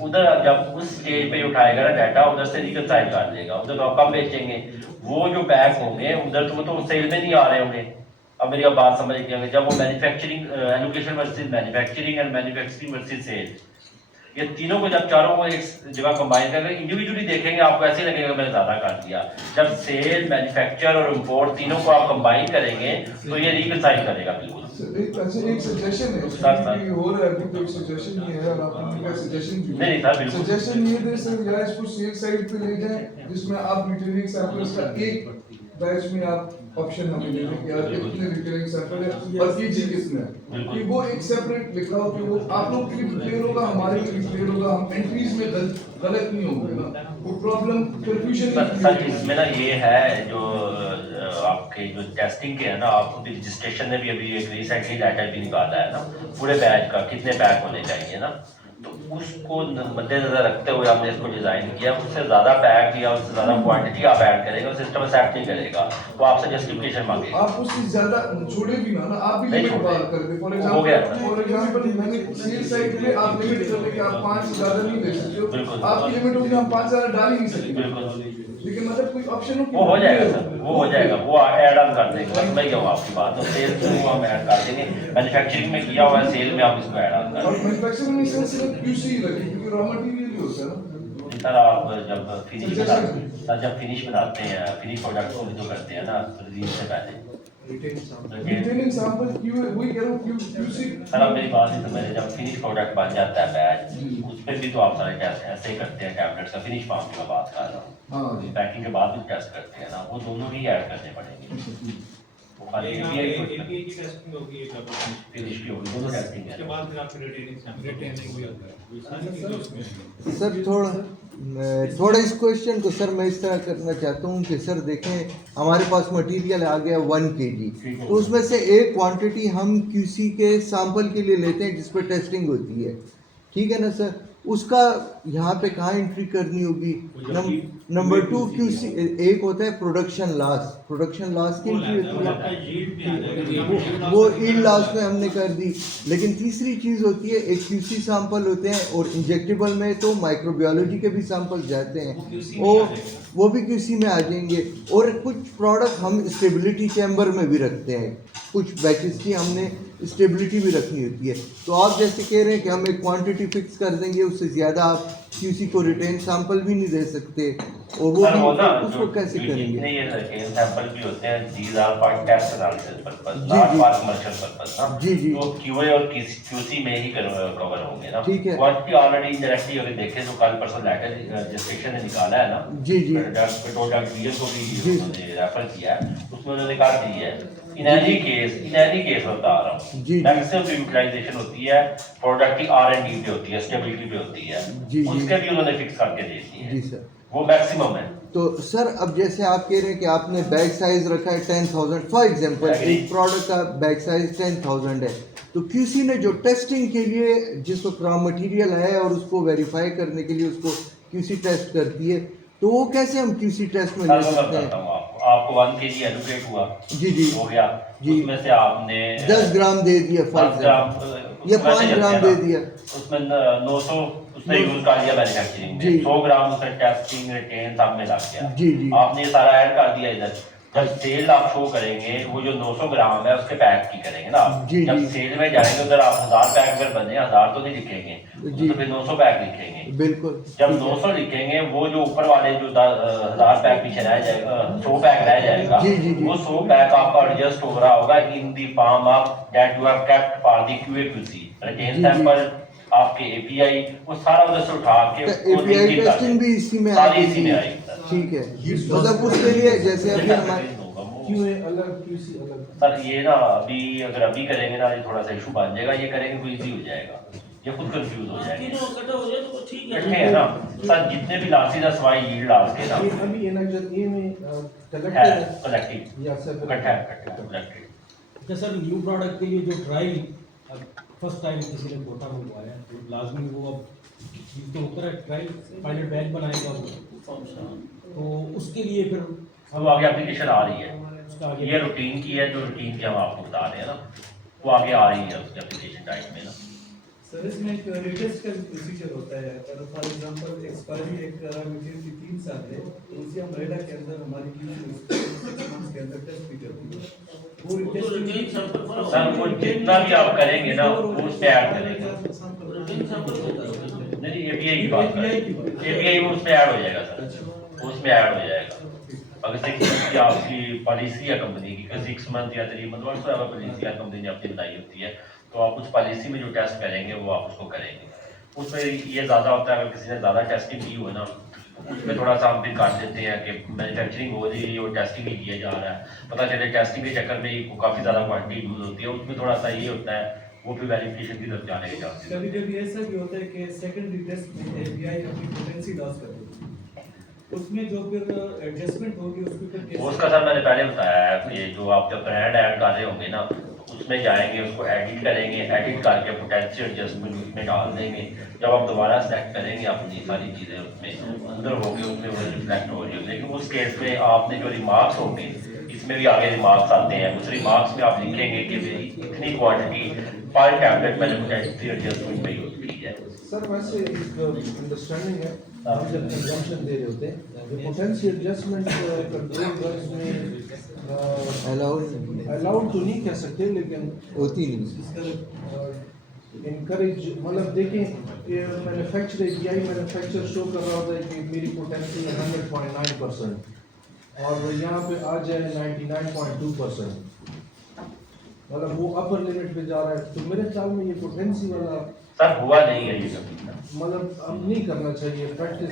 उधर जब उस स्टेज पे उठाएगा ना डाटा, उधर से रिकनसाइल कर देगा, उधर तो कम बेचेंगे। वो जो बैग होंगे उधर तो सेल में नहीं आ रहे होंगे। अब मेरी बात समझ गए, जब वो manufacturing allocation versus manufacturing and manufacturing versus sale, ये तीनों को जब चारों को एक जगह कंबाइन करके इंडिविजुअली देखेंगे आपको ऐसे लगेगा मैंने ज़्यादा कर दिया। जब सेल, मैन्युफैक्चर और इंपोर्ट तीनों को आप कंबाइन करेंगे तो ये रिकनसाइल करेगा बिल्कुल। एक सजेशन है सर, कि हो रहा है अभी तो एक सजेशन ये है और आपने क्या सजेशन नहीं सर बिल्कुल सजेशन ये दे सर या इसको सेल साइड पे ले जाएं जिसमें आप रिटेलिंग सैंपल्स का एक बैच में आप ऑप्शन हमें दे दें कि यार कितने रिकरिंग सैंपल है और केजी कितने हैं कि वो एक सेपरेट लिखा हो कि वो आप लोग के लिए भी क्लियर होगा, हमारे लिए भी क्लियर होगा, हम एंट्रीज में गलत नहीं होंगे ना, वो प्रॉब्लम कंफ्यूजन सर इसमें ना ये है जो आपके जो टेस्टिंग के है ना, आपको भी रजिस्ट्रेशन ने भी अभी एक रिसेंटली डाटा भी निकाला है ना पूरे बैच का कितने पैक होने चाहिए ना, तो उसको मद्देनजर रखते हुए हमने इसको डिजाइन किया। उससे ज्यादा पैक या उससे ज्यादा क्वांटिटी आप ऐड करेंगे सिस्टम एक्सेप्ट नहीं करेगा, वो आपसे जस्टिफिकेशन मांगेगा। आप उससे ज्यादा छोड़े भी ना आप भी नहीं लिमिट छोड़े। पार कर दे। हो गया। फॉर एग्जांपल मैंने सेल साइड पे आप लिमिट कर ले कि आप 5 से ज्यादा नहीं दे सकते बिल्कुल। हो, आपकी लिमिट होगी हम 5 से ज्यादा डाल ही नहीं सकते, बिल्कुल लेकिन मतलब कोई ऑप्शन हो कि वो हो जाएगा सर, वो हो जाएगा, वो ऐड ऑन कर देंगे। बस मैं क्या हूँ आपकी बात, तो सेल में वो हम ऐड कर देंगे, मैन्युफैक्चरिंग में किया हुआ है, सेल में आप इसको ऐड ऑन कर और देंगे। मैन्युफैक्चरिंग में सिर्फ क्यूसी रखें क्योंकि रॉ मटेरियल ही होता है ना। सर आप जब फिनिश बनाते हैं फिनिश प्रोडक्ट को जो करते हैं ना रिलीज से पहले रिटेनिंग सैंपल क्यू वही कह रहा हूं क्यूसी। सर आप मेरी बात नहीं समझ रहे, जब फिनिश प्रोडक्ट बन जाता है बैच उस पर भी तो आप सारे टेस्ट ऐसे ही करते हैं, टैबलेट्स का फिनिश फॉर्म की मैं बात कर रहा हूँ, हाँ पैकिंग के बाद भी टेस्ट करते हैं ना, वो दोनों ही ऐड करने पड़ेंगे। वो खाली एपीआई की टेस्टिंग होगी, एक डबल फिनिश की होगी, दोनों टेस्टिंग उसके है। बाद फिर आपकी रिटेनिंग भी होता है। सारी चीजें उसमें सर थोड़ा इस क्वेश्चन को सर मैं इस तरह करना चाहता हूँ कि सर देखें हमारे पास मटेरियल आ गया 1 kg, तो उसमें से एक क्वांटिटी हम क्यूसी के सैंपल के लिए लेते हैं जिस पर टेस्टिंग होती है, ठीक है ना सर, उसका यहाँ पे कहाँ एंट्री करनी होगी? नंबर 2 क्यूसी एक होता है प्रोडक्शन लॉस की एंट्री होती है, वो ईल्ड लॉस में हमने कर दी। लेकिन तीसरी चीज़ होती है एक क्यूसी सैंपल होते हैं और इंजेक्टेबल में तो माइक्रोबायोलॉजी के भी सैंपल जाते हैं, वो भी क्यूसी में आ जाएंगे। और कुछ प्रोडक्ट हम स्टेबिलिटी चैम्बर में भी रखते हैं, कुछ बैचेस की हमने स्टेबिलिटी भी रखनी होती है। तो आप जैसे कह रहे हैं कि हम एक क्वांटिटी फिक्स कर देंगे, उससे ज़्यादा आप क्यूसी को रिटेन सैंपल भी नहीं दे सकते, और वो भी उसको कैसे करेंगे? नहीं ये रिटेन सैंपल भी होते हैं, these are for test analysis purpose, जी, नॉट जी। फॉर कमर्शियल पर्पस ना। जी, जी। तो क्यूए और क्यूसी में ही कवर होंगे ना। ठीक है। क्वांटिटी ऑलरेडी इंडायरेक्टली अगर देखें तो कल परसों लेटर रजिस्ट्रेशन ने निकाला है ना, जी, जी। पेट्रोल डॉक्टर को भी जी। उन्होंने रेफर किया है, उसमें उन्होंने कहा दी है इन एनी केस बता रहा हूँ, जी। मैक्सिमम यूटिलाइजेशन होती है प्रोडक्ट की R&D पे होती है, स्टेबिलिटी पे होती है, जी, जी। उसके भी उन्होंने फिक्स करके दे दी है, जी सर। वो मैक्सिमम है। तो सर अब जैसे आप कह रहे हैं कि आपने बैग साइज रखा है 10,000 फॉर एग्जांपल, एक प्रोडक्ट का बैग साइज 10,000 है, तो क्यूसी ने जो टेस्टिंग के लिए जिस वक्त रॉ मटेरियल है और उसको वेरीफाई करने के लिए उसको क्यूसी टेस्ट करती है, तो वो कैसे हम क्यूसी टेस्ट में ले सकते हैं? आपको 1 kg एलोकेट हुआ, जी, जी। हो गया, जी। उसमें से आपने 10 ग्राम दे दिया 10 ग्राम या 5 ग्राम दे दिया, उसमें 900 उसने यूज कर लिया मैन्युफैक्चरिंग जी। में, 100 ग्राम उसमें टेस्टिंग रिटेन सब में लग गया। जी, जी। आपने ये सारा ऐड कर दिया इधर, जब सेल आप शो करेंगे वो जो 900 ग्राम है उसके पैक की करेंगे ना आप। जी, जब जी। सेल में जाएंगे उधर आप 1000 पैक अगर बने 1000 तो नहीं लिखेंगे, जी। तो फिर 900 पैक लिखेंगे। बिल्कुल। जब 900 लिखेंगे वो जो ऊपर वाले जो 1000 पैक पीछे रह जाएगा, 100 पैक रह जाएगा, जी, जी, जी। वो 100 पैक आपका एडजस्ट हो रहा होगा in the form of that you have kept for the QA/QC written जी, सैंपल, आपके API वो सारा उधर से उठा के उसको API linking कर टेस्टिंग भी देंगे। इसी में सारी आएगी। इसी में आएगी। ठीक है, मतलब उसके लिए जैसे अभी हमारे क्यूए अलग क्यूसी अलग। सर ये ना अगर अभी करेंगे ना ये थोड़ा सा इशू बन जाएगा, ये करेंगे तो इजी हो जाएगा, ये खुद कंफ्यूज हो जाएंगे। तीनों इकट्ठे हो जाए तो ठीक है। इकट्ठे है ना सर, जितने भी लासी ना सवाई यील्ड लास के ना ये अभी एनाक्जल ए में है कलेक्टेड कलेक्टिव या सेपरेट इकट्ठा कलेक्टिव। अच्छा सर, न्यू प्रोडक्ट के लिए जो ट्रायल फर्स्ट टाइम किसी ने गोटा मंगवाया तो लाजमी वो अब चीज़ तो ऊपर है, ट्रायल पायलट बैच बनाएगा वो, तो उसके लिए फिर अब आगे एप्लीकेशन आ रही है, उसका आगे ये रूटीन की है, जो रूटीन की हम आपको बता रहे हैं ना वो आगे आ रही है उसकी एप्लीकेशन टाइम में ना। सर इसमें एक रिटेस्ट का प्रोसीजर होता है, अगर फॉर एग्जांपल एक्सपायरी एक मटेरियल की 3 साल है तो उसी हम रेडा के अंदर हमारी 6 मंथ्स के अंदर टेस्ट भी करती है, वो रिटेन सैंपल पर सर वो जितना भी आप करेंगे ना वो उसमें ऐड करेंगे, रिटेन सैंपल होता है। नहीं API की बात कर API वो उसमें ऐड हो जाएगा सर, वो उसमें ऐड हो जाएगा। अगर 6 मंथ की आपकी पॉलिसी है कंपनी की, 6 मंथ या 3 month what ever policy company ने अपनी बनाई होती है, तो आप उस पॉलिसी में जो टेस्ट करेंगे वो आप उसको करेंगे। उसमें ये ज़्यादा होता है, अगर किसी ने ज़्यादा टेस्टिंग की हो ना उसमें थोड़ा सा हम भी कर देते हैं कि मैन्युफैक्चरिंग हो रही है और टेस्टिंग भी किया जा रहा है, पता चले टेस्टिंग के चक्कर में काफ़ी ज़्यादा क्वान्टिटी यूज़ होती है, उसमें थोड़ा सा ये होता है वो फिर वेरिफिकेशन की तरफ जाने के चांसेस। कभी कभी ऐसा भी होता है कि सेकेंडरी टेस्ट में एपीआई अपनी पोटेंसी लॉस कर देती है, उसमें जो फिर एडजस्टमेंट होगी उसके ऊपर कैसे? उसका सर मैंने पहले बताया है, ये जो आप जब ब्रांड ऐड कर रहे होंगे ना उसमें जाएंगे, उसको एडिट करेंगे, एडिट करके पोटेंशियल एडजस्टमेंट उसमें डाल देंगे, जब आप दोबारा सेलेक्ट करेंगे अपनी सारी चीज़ें उसमें अंदर होंगे उसमें वो रिफ्लेक्ट हो रही है। लेकिन उस केस में आपने जो रिमार्क्स होंगे, इसमें भी आगे रिमार्क्स आते हैं, उस रिमार्क्स में आप लिखेंगे कि मेरी इतनी क्वांटिटी पर टैबलेट मैंने पोटेंशियल एडजस्टमेंट में यूज़ की है। सर वैसे एक अंडरस्टैंडिंग है, आप जब कंजम्पशन दे रहे होते हैं पोटेंशियल एडजस्टमेंट कंट्रोल ड्रग्स में अलाउड तो नहीं कह सकते लेकिन होती नहीं। इनकरेज मतलब देखें कि मैन्युफैक्चर एपीआई मैन्युफैक्चर शो कर रहा होता है कि मेरी पोटेंशियल 100.9% और यहाँ पे आ जाए 99.2%, मतलब वो अपर लिमिट पे जा रहा है, तो मेरे ख्याल में ये पोटेंसी वाला सर हुआ नहीं है ये कभी, मतलब अब नहीं करना चाहिए प्रैक्टिस।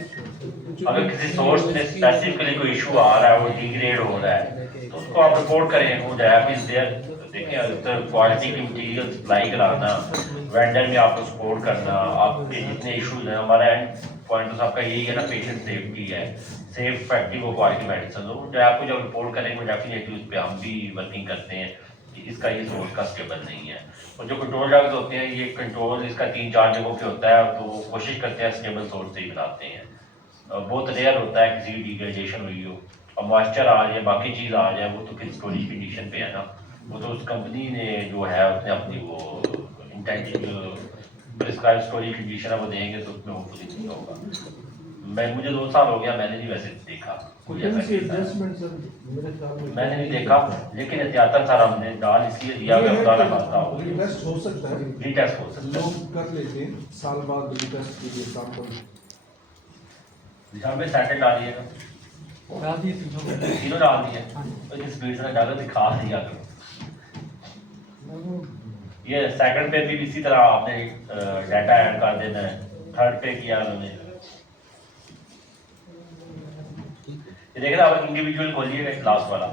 अगर किसी सोर्स में स्पेसिफिकली कोई इशू आ रहा है, वो डिग्रेड हो रहा है, तो उसको आप रिपोर्ट करें, वो डैप इज देयर। देखें अगर क्वालिटी की मटीरियल सप्लाई कराना, वेंडर में आपको सपोर्ट करना, आपके जितने इशूज हैं, हमारा एंड पॉइंट तो आपका यही है ना, पेशेंट सेफ्टी है, सेफ इफेक्टिव और क्वालिटी मेडिसिन हो। डैप को जब रिपोर्ट करेंगे डेफिनेटली उस पर हम भी वर्किंग करते हैं कि इसका ये सोर्स का स्टेबल नहीं है। और जो कंट्रोल ड्रग्स होते हैं ये कंट्रोल इसका 3-4 जगहों पे होता है, तो कोशिश करते हैं स्टेबल सोर्स से ही बनाते हैं। बहुत रेयर होता है किसी की डिग्रेडेशन हुई हो और मॉइस्चर आ जाए, बाकी चीज़ आ जाए, वो तो फिर स्टोरेज कंडीशन पे है ना, वो तो उस कंपनी ने जो है उसने अपनी वो इंटेंटेड प्रिस्क्राइब स्टोरेज कंडीशन है वो देंगे, तो उसमें वो खुद नहीं होगा। मुझे 2 साल हो गया, मैंने नहीं वैसे देखा पोटेंशियल एडजस्टमेंट सर मेरे ख्याल में मैंने नहीं देखा, लेकिन एहतियातन सर हमने डाल इसलिए दिया अगर खुदा ना खाता हो। रीटेस्ट हो सकता है, रीटेस्ट हो सकता है, लोग कर लेते हैं साल बाद रीटेस्ट के लिए सैंपल। निशान पे सेकंड डालिएगा, डाल दिए तीनों डाल दिए, तो जिस स्पीड से डालो दिखा दिया करो। ये सेकंड पे भी इसी तरह आपने डाटा ऐड कर देना है, थर्ड पे किया उन्होंने। ये देखें ना, आप इंडिविजुअल खोलिएगा लास्ट वाला,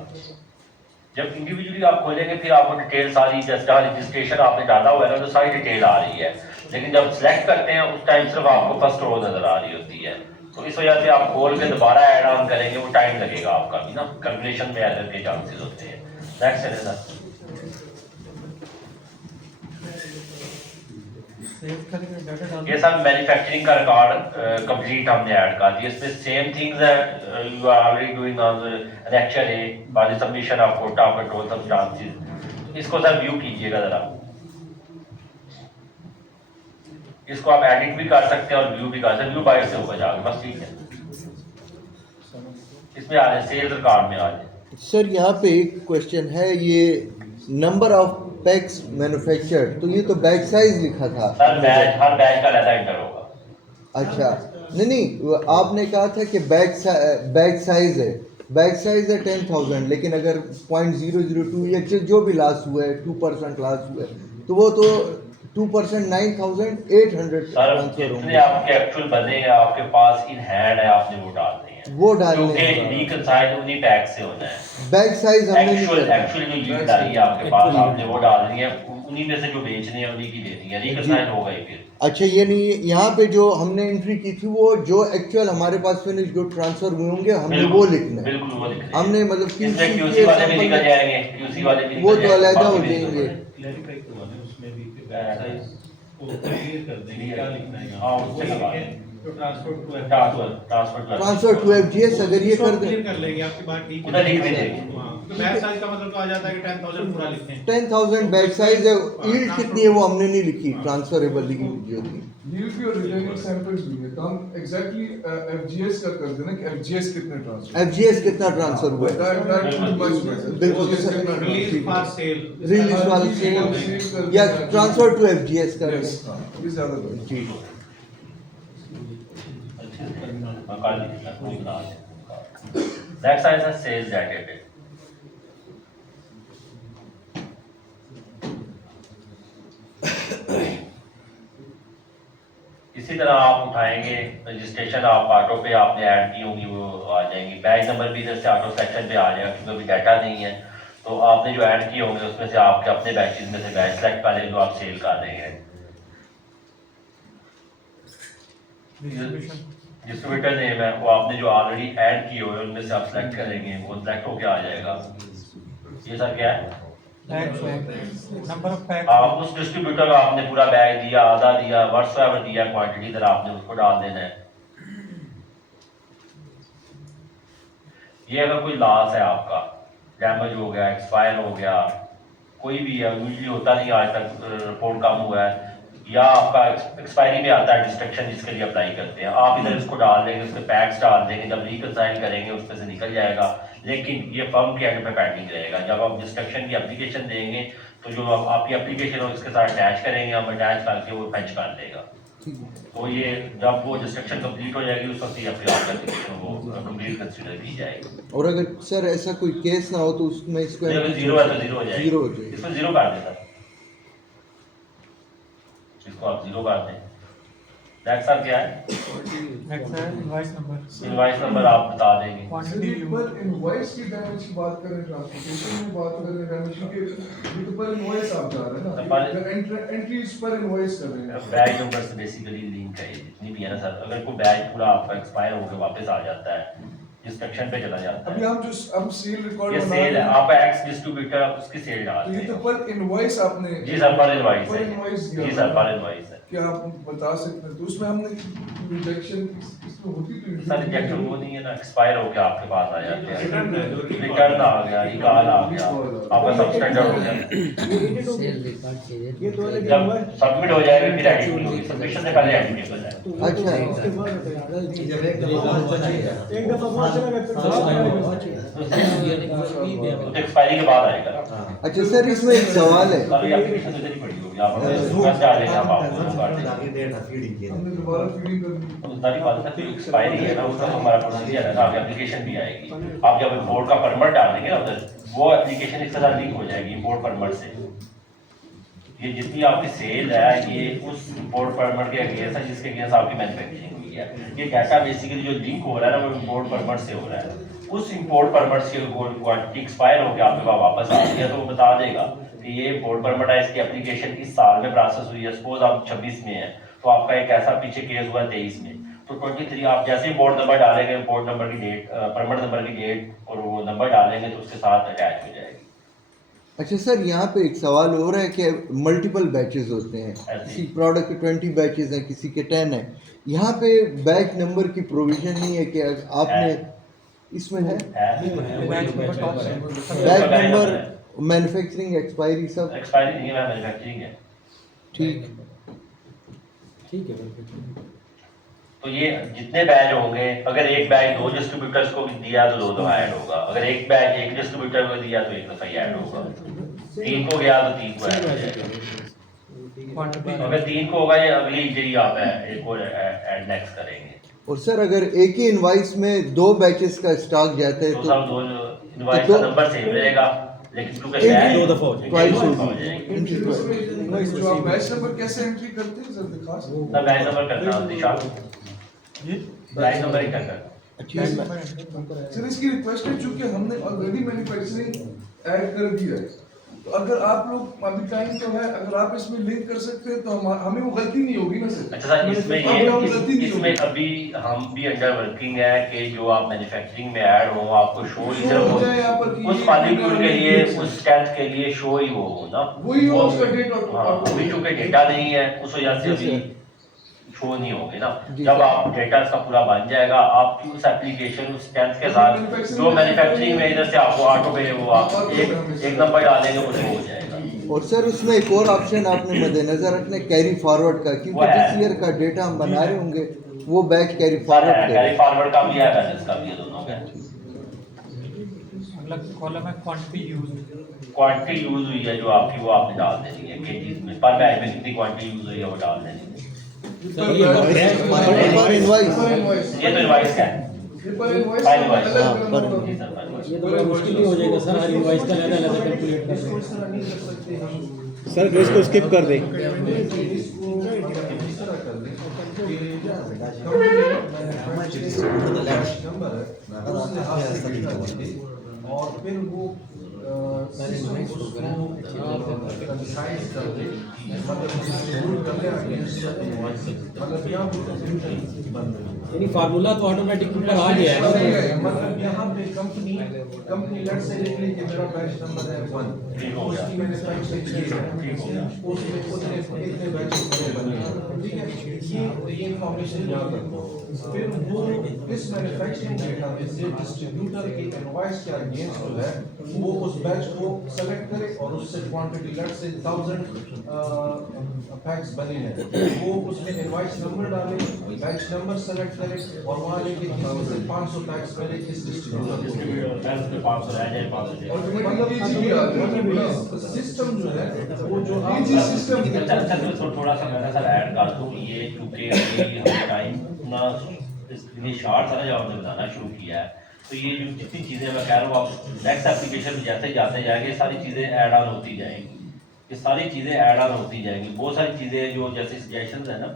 जब इंडिविजुअली आप खोलेंगे फिर आपको डिटेल सारी, जैसे रजिस्ट्रेशन आपने डाला हुआ है ना तो सारी डिटेल आ रही है, लेकिन जब सिलेक्ट करते हैं उस टाइम सिर्फ आपको फर्स्ट रो नजर आ रही होती है, तो इस वजह से आप खोल के दोबारा ऐड ऑन करेंगे, वो टाइम लगेगा आपका भी ना, कैलकुलेशन में एरर के चांसेस होते हैं। नेक्स्ट है ना ये सब मैन्युफैक्चरिंग का रिकॉर्ड कंप्लीट हमने ऐड कर दिया, इसमें सेम थिंग्स है, you are already doing on lecture a by submission of quota of control substances. इसको सर व्यू कीजिएगा जरा, इसको आप एडिट भी कर सकते हैं और व्यू भी कर सकते हैं, व्यू बाहर से होगा जाके बस, ठीक है। इसमें आ जाए सेल्स रिकॉर्ड में आ जाए। सर यहाँ पे एक क्वेश्चन है, ये नंबर ऑफ पैक्स मैन्युफैक्चर्ड, तो ये तो बैच साइज लिखा था सर बैच, हर बैच का अलग इंटर होगा। अच्छा नहीं, आपने कहा था कि बैच साइज है, बैच साइज है 10,000, लेकिन अगर 0.002 या जो भी लॉस हुआ है 2% लॉस हुआ है तो वो तो 2% 9,800 सर जितने आपके एक्चुअल बने हैं आपके पास इन हैंड है, आपने वो डालने हैं, वो डालने क्योंकि हैं। रिकंसाइल उन्हीं पैक से होना है। बैच साइज हमने नहीं एक्चुअल करना। एक्चुअल जो यूनिट आई है आपके पास, आपने वो डालनी है, उन्हीं में से जो बेचने हैं उन्हीं की देनी है, रिकंसाइल हो गई फिर। अच्छा ये नहीं, यहाँ पे जो हमने एंट्री की थी वो जो एक्चुअल हमारे पास फिनिश जो ट्रांसफर हुए होंगे हमने वो लिखना है। बिल्कुल वो लिखना है। हमने मतलब इसमें QC वाले भी निकल जाएंगे, QC वाले भी वो निकल तो अलहदा हो बाकी भी जाएंगे। क्लैरिफाई करवाने उसमें भी कि बैच साइज को क्लियर कर देंगे क्या लिखना है यहाँ। हाँ, उससे वो करवा लिखें, तो ट्रांसफर ट्रांसफर टू FGS अगर ये कर क्लियर दें कर लेंगे, आपकी बात ठीक है। उधर लिख भी देंगे। हाँ, तो बैच साइज का मतलब तो आ जाता है कि 10,000 पूरा लिखते हैं। 10,000 बैच साइज है, यील्ड कितनी है वो हमने नहीं लिखी, ट्रांसफरेबल लिखी जो थी। yield भी और रिटेनिंग सैंपल्स भी है, तो हम एग्जैक्टली FGS का कर देना कि FGS कितने ट्रांसफर, FGS कितना ट्रांसफर हुआ है, that would be much better। बिल्कुल। FGS कितना release transfer- for sale, release वाला सेल या ट्रांसफर टू FGS कर Yes, दें। हाँ, ये ज्यादा better। जी नेक्स्ट है सेल्स डाटा। इसी तरह आप उठाएंगे रजिस्ट्रेशन आप ऑटो पे आपने ऐड की होंगी वो आ जाएंगी, बैच नंबर भी इधर से ऑटो सेक्शन पे आ जाएगा क्योंकि अभी डाटा नहीं है। तो आपने जो ऐड किए होंगे उसमें से आपके अपने बैचेज में से बैच सेलेक्ट करें जो आप सेल कर रहे हैं। डिस्ट्रीब्यूटर नेम है वो आपने जो ऑलरेडी ऐड किए हुए उनमें से आप सेलेक्ट करेंगे, वो सेलेक्ट होके आ जाएगा। ये सर क्या है? Number of PACS. आप उस डिस्ट्रीब्यूटर को आपने पूरा बैग दिया, आधा दिया, व्हाट्सएवर दिया, क्वांटिटी इधर आपने उसको डाल देना है। ये अगर कोई लॉस है आपका, डैमेज हो गया, एक्सपायर हो गया, कोई भी है, यूजली होता नहीं आज तक रिपोर्ट कम हुआ है, या आपका एक्सपायरी में आता है डिस्ट्रक्शन जिसके लिए अप्लाई करते हैं, आप इधर इसको डाल देंगे, उसके पैक्स डाल देंगे, जब रिकंसाइल करेंगे उसमें से निकल जाएगा, लेकिन ये फर्म के एंड पे पेंडिंग रहेगा। जब आप डिस्ट्रक्शन की एप्लीकेशन देंगे तो जो आपकी एप्लीकेशन हो इसके साथ अटैच करेंगे, हम अटैच करके वो फेच कर देगा। तो ये जब वो डिस्ट्रक्शन कंप्लीट हो जाएगी उस वक्त ही आपकी एप्लीकेशन वो कंप्लीट कंसीडर की जाएगी। और अगर सर ऐसा कोई केस ना हो तो उसमें इसको अगर जीरो है तो जीरो हो जाएगी, जीरो हो जाएगी। इसमें जीरो कर देता, इसको आप जीरो कर दें। नेक्स्ट सर क्या है? Invoice number. इनवॉइस नंबर आप बता देंगे। क्वांटिटी पर इनवॉइस की डैमेज की बात करें, ट्रांसपोर्टेशन में बात करें डैमेज की, ये तो पर इनवॉइस आप जा रहे हैं ना, एंट्रीज पर इनवॉइस कर रहे हैं। बैग नंबर से बेसिकली लिंक है जितनी भी है ना सर। अगर कोई बैग पूरा आपका एक्सपायर होकर वापस आ जाता है, डिस्ट्रक्शन पे चला जाता अभी है, हम जो हम सेल रिकॉर्ड ये सेल है, आप एक्स डिस्ट्रीब्यूटर उसकी सेल तो डालते ये तो हैं। पर इनवॉइस आपने जी सर, पर इनवॉइस पर है। इनवॉइस जी सर, पर इनवॉइस है। क्या आप बता सकते हैं? तो उसमें हमने रिजेक्शन इसमें होती तो सर रिजेक्शन वो नहीं है ना, एक्सपायर होकर आपके पास आ जाते हैं, रिटर्न है, जो रिटर्न आ गया, रिकॉल आ गया, आपका सब स्टैंडर्ड हो गया। ये तो अलग जब सबमिट हो जाएगा फिर एडिट होगी, सबमिशन से पहले एडिट है। अच्छा उसके बाद एक दफा वहाँ चला गया तो एक्सपायरी के बाद आएगा। अच्छा सर, इसमें एक सवाल है। अभी एप्लीकेशन तो इधर ही पड़ी होगी, आप कैसे आ जाएगा, आप आपको कर देंगे। हमने दोबारा फीडिंग कर दी। तो सारी बात है, फिर एक्सपायरी है ना, उसका हमारा प्रोसीजर है ना, आपकी एप्लीकेशन भी आएगी। आप जब इंपोर्ट का परमिट डालेंगे ना उधर, वो एप्लीकेशन इसके साथ लिंक हो जाएगी इंपोर्ट परमिट से। ये जितनी आपकी सेल है ये उस इंपोर्ट परमिट के अगेंस्ट है जिसके अगेंस्ट आपकी मैन्युफैक्चरिंग हुई है। ये डाटा बेसिकली जो लिंक हो रहा है ना वो इंपोर्ट परमिट से हो रहा है। उस इंपोर्ट परमिट से क्वांटिटी एक्सपायर होकर आपके पास वापस आ गई है तो वो बता देगा कि ये इंपोर्ट परमिट है, इसकी एप्लीकेशन इस साल में प्रोसेस हुई है। सपोज आप 26 में है तो आपका एक ऐसा पीछे केस हुआ 23 में, तो 23 आप जैसे ही इंपोर्ट नंबर डालेंगे, इंपोर्ट नंबर की डेट, परमिट नंबर की डेट और वो नंबर डालेंगे तो उसके साथ अटैच हो जाएगी। अच्छा सर, यहाँ पे एक सवाल हो रहा है कि मल्टीपल बैचेस होते हैं, किसी प्रोडक्ट के 20 बैचेस हैं, किसी के 10 हैं। यहाँ पे बैच नंबर की प्रोविजन नहीं है कि आपने इसमें है बैच नंबर, मैन्युफैक्चरिंग, एक्सपायरी सब? एक्सपायरी नहीं है, मैन्युफैक्चरिंग है। ठीक है। तो ये जितने बैच होंगे, अगर एक बैच 2 डिस्ट्रीब्यूटर्स को भी दिया तो 2 दफा ऐड होगा, अगर एक बैच एक डिस्ट्रीब्यूटर को दिया तो 1 दफा ही ऐड होगा, 3 को गया तो 3 को ऐड हो जाएगा। अगर 3 को होगा ये अगली इंजरी आप एक और ऐड नेक्स्ट करेंगे। और सर अगर एक ही इनवाइस में 2 बैचेस का स्टॉक जाता है तो तो सब 2 इनवॉइस का नंबर सेम रहेगा, लेकिन क्योंकि बैच 2 दफा हो जाएगा। ट्वाइस हो होगी। जाएगी। जो आप बैच नंबर कैसे एंट्री करते हैं सर दिखा सकते हैं? सब बैच नंबर करना दिशा, बैच नंबर ही करना। सर इसकी रिक्वेस्ट है, चूंकि हमने ऑलरेडी मैन्युफैक्चरिंग ऐड कर दिया है, तो अगर आप लोग अभी टाइम तो है, अगर आप इसमें लिंक कर सकते हैं तो हमें वो गलती नहीं होगी ना सर। अच्छा सर, इसमें अभी हम भी अंडर वर्किंग है कि जो आप मैन्युफैक्चरिंग में ऐड हो आपको शो ही सिर्फ उस मॉलिक्यूल के लिए, उस स्ट्रेंथ के लिए शो ही वो हो ना, वही हो उसका डेट और अभी चूंकि डेटा नहीं है उस वजह से अभी शो नहीं होंगे ना। जब आप डेटा इसका पूरा बन जाएगा, आपकी उस एप्लीकेशन उस स्ट्रेंथ के साथ जो मैन्युफैक्चरिंग में इधर से आपको ऑटो पे वो आप एक नंबर डालेंगे वो हो जाएगा। और सर उसमें एक और ऑप्शन आपने मद्देनजर रखना है कैरी फॉरवर्ड का, क्योंकि जिस ईयर का डेटा हम बना रहे होंगे वो बैच कैरी फॉरवर्ड करेगा। कैरी फॉरवर्ड का भी है, बैलेंस का भी है, दोनों का। अगला कॉलम है क्वांटिटी यूज। क्वांटिटी यूज हुई है जो आपकी वो आपने डाल देनी है, केजीज में पर बैच में कितनी क्वांटिटी यूज हुई है वो डाल देनी है। पर इनवाइस ये तो इनवॉइस का है, पर इनवॉइस फाइल इनवॉइस। अलग जी सर, फाइल इनवॉइस। ये तो मुश्किल ही हो जाएगा सर, हर इनवॉइस का अलग अलग कैलकुलेट करना। नहीं कर सकते हम सर इसको स्किप कर दें। इसको मतलब इस तरह कर दें कि कंपनी बैच नंबर है उससे आप select कर देंगे और फिर वो साइज कर दे मतलब डिस्ट्रीब्यूट कर दे अगेंस्ट मतलब यहाँ बंद यानी फार्मूला तो ऑटोमेटिक ऊपर आ गया है। मतलब यहाँ पे कंपनी लेट से लिख ले कि मेरा बैच नंबर है 1 उसकी मैंने फंक्शन की है उसमें उतने इतने बैच बने ठीक है ये इंफॉर्मेशन याद रखो फिर वो इस मैन्युफैक्चरिंग डेटा में से डिस्ट्रीब्यूटर के इनवॉइस के अगेंस्ट जो है वो उस बैच को सेलेक्ट करे और उससे क्वांटिटी लेट से 1000 पैक्स बने हैं वो उसमें इनवॉइस नंबर डाले बैच नंबर सेलेक्ट करे और वहाँ लेके 500 पैक्स पहले इस डिस्ट्रीब्यूटर को 500 रह जाए 500 और मतलब सिस्टम जो है वो जो सिस्टम थोड़ा सा मैंने सर ऐड कर दूँ ये क्योंकि अभी हम टाइम ना इसलिए शार्ट था ना जब हमने बताना शुरू किया है तो ये जो जितनी चीज़ें मैं कह रहा हूँ आप नेक्स्ट एप्लीकेशन में जैसे जाते जाएंगे सारी चीज़ें ऐड ऑन होती जाएंगी ये सारी चीज़ें ऐड ऑन होती जाएंगी बहुत सारी चीज़ें जो जैसे सजेशंस है ना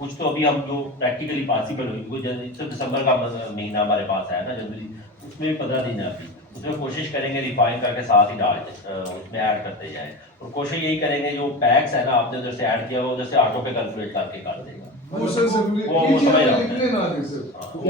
कुछ तो अभी हम जो प्रैक्टिकली पॉसिबल हुई जैसे दिसंबर का महीना हमारे पास है ना जनवरी उसमें 15 दिन है अभी उसमें कोशिश करेंगे रिफाइन करके साथ ही डाल उसमें ऐड करते जाएं और कोशिश यही करेंगे जो पैक्स है ना आपने उधर से ऐड किया हुआ उधर से ऑटो पे कैलकुलेट करके कर देगा वो सर जरूरी वो ये समझ रहा लिखने ना दे सर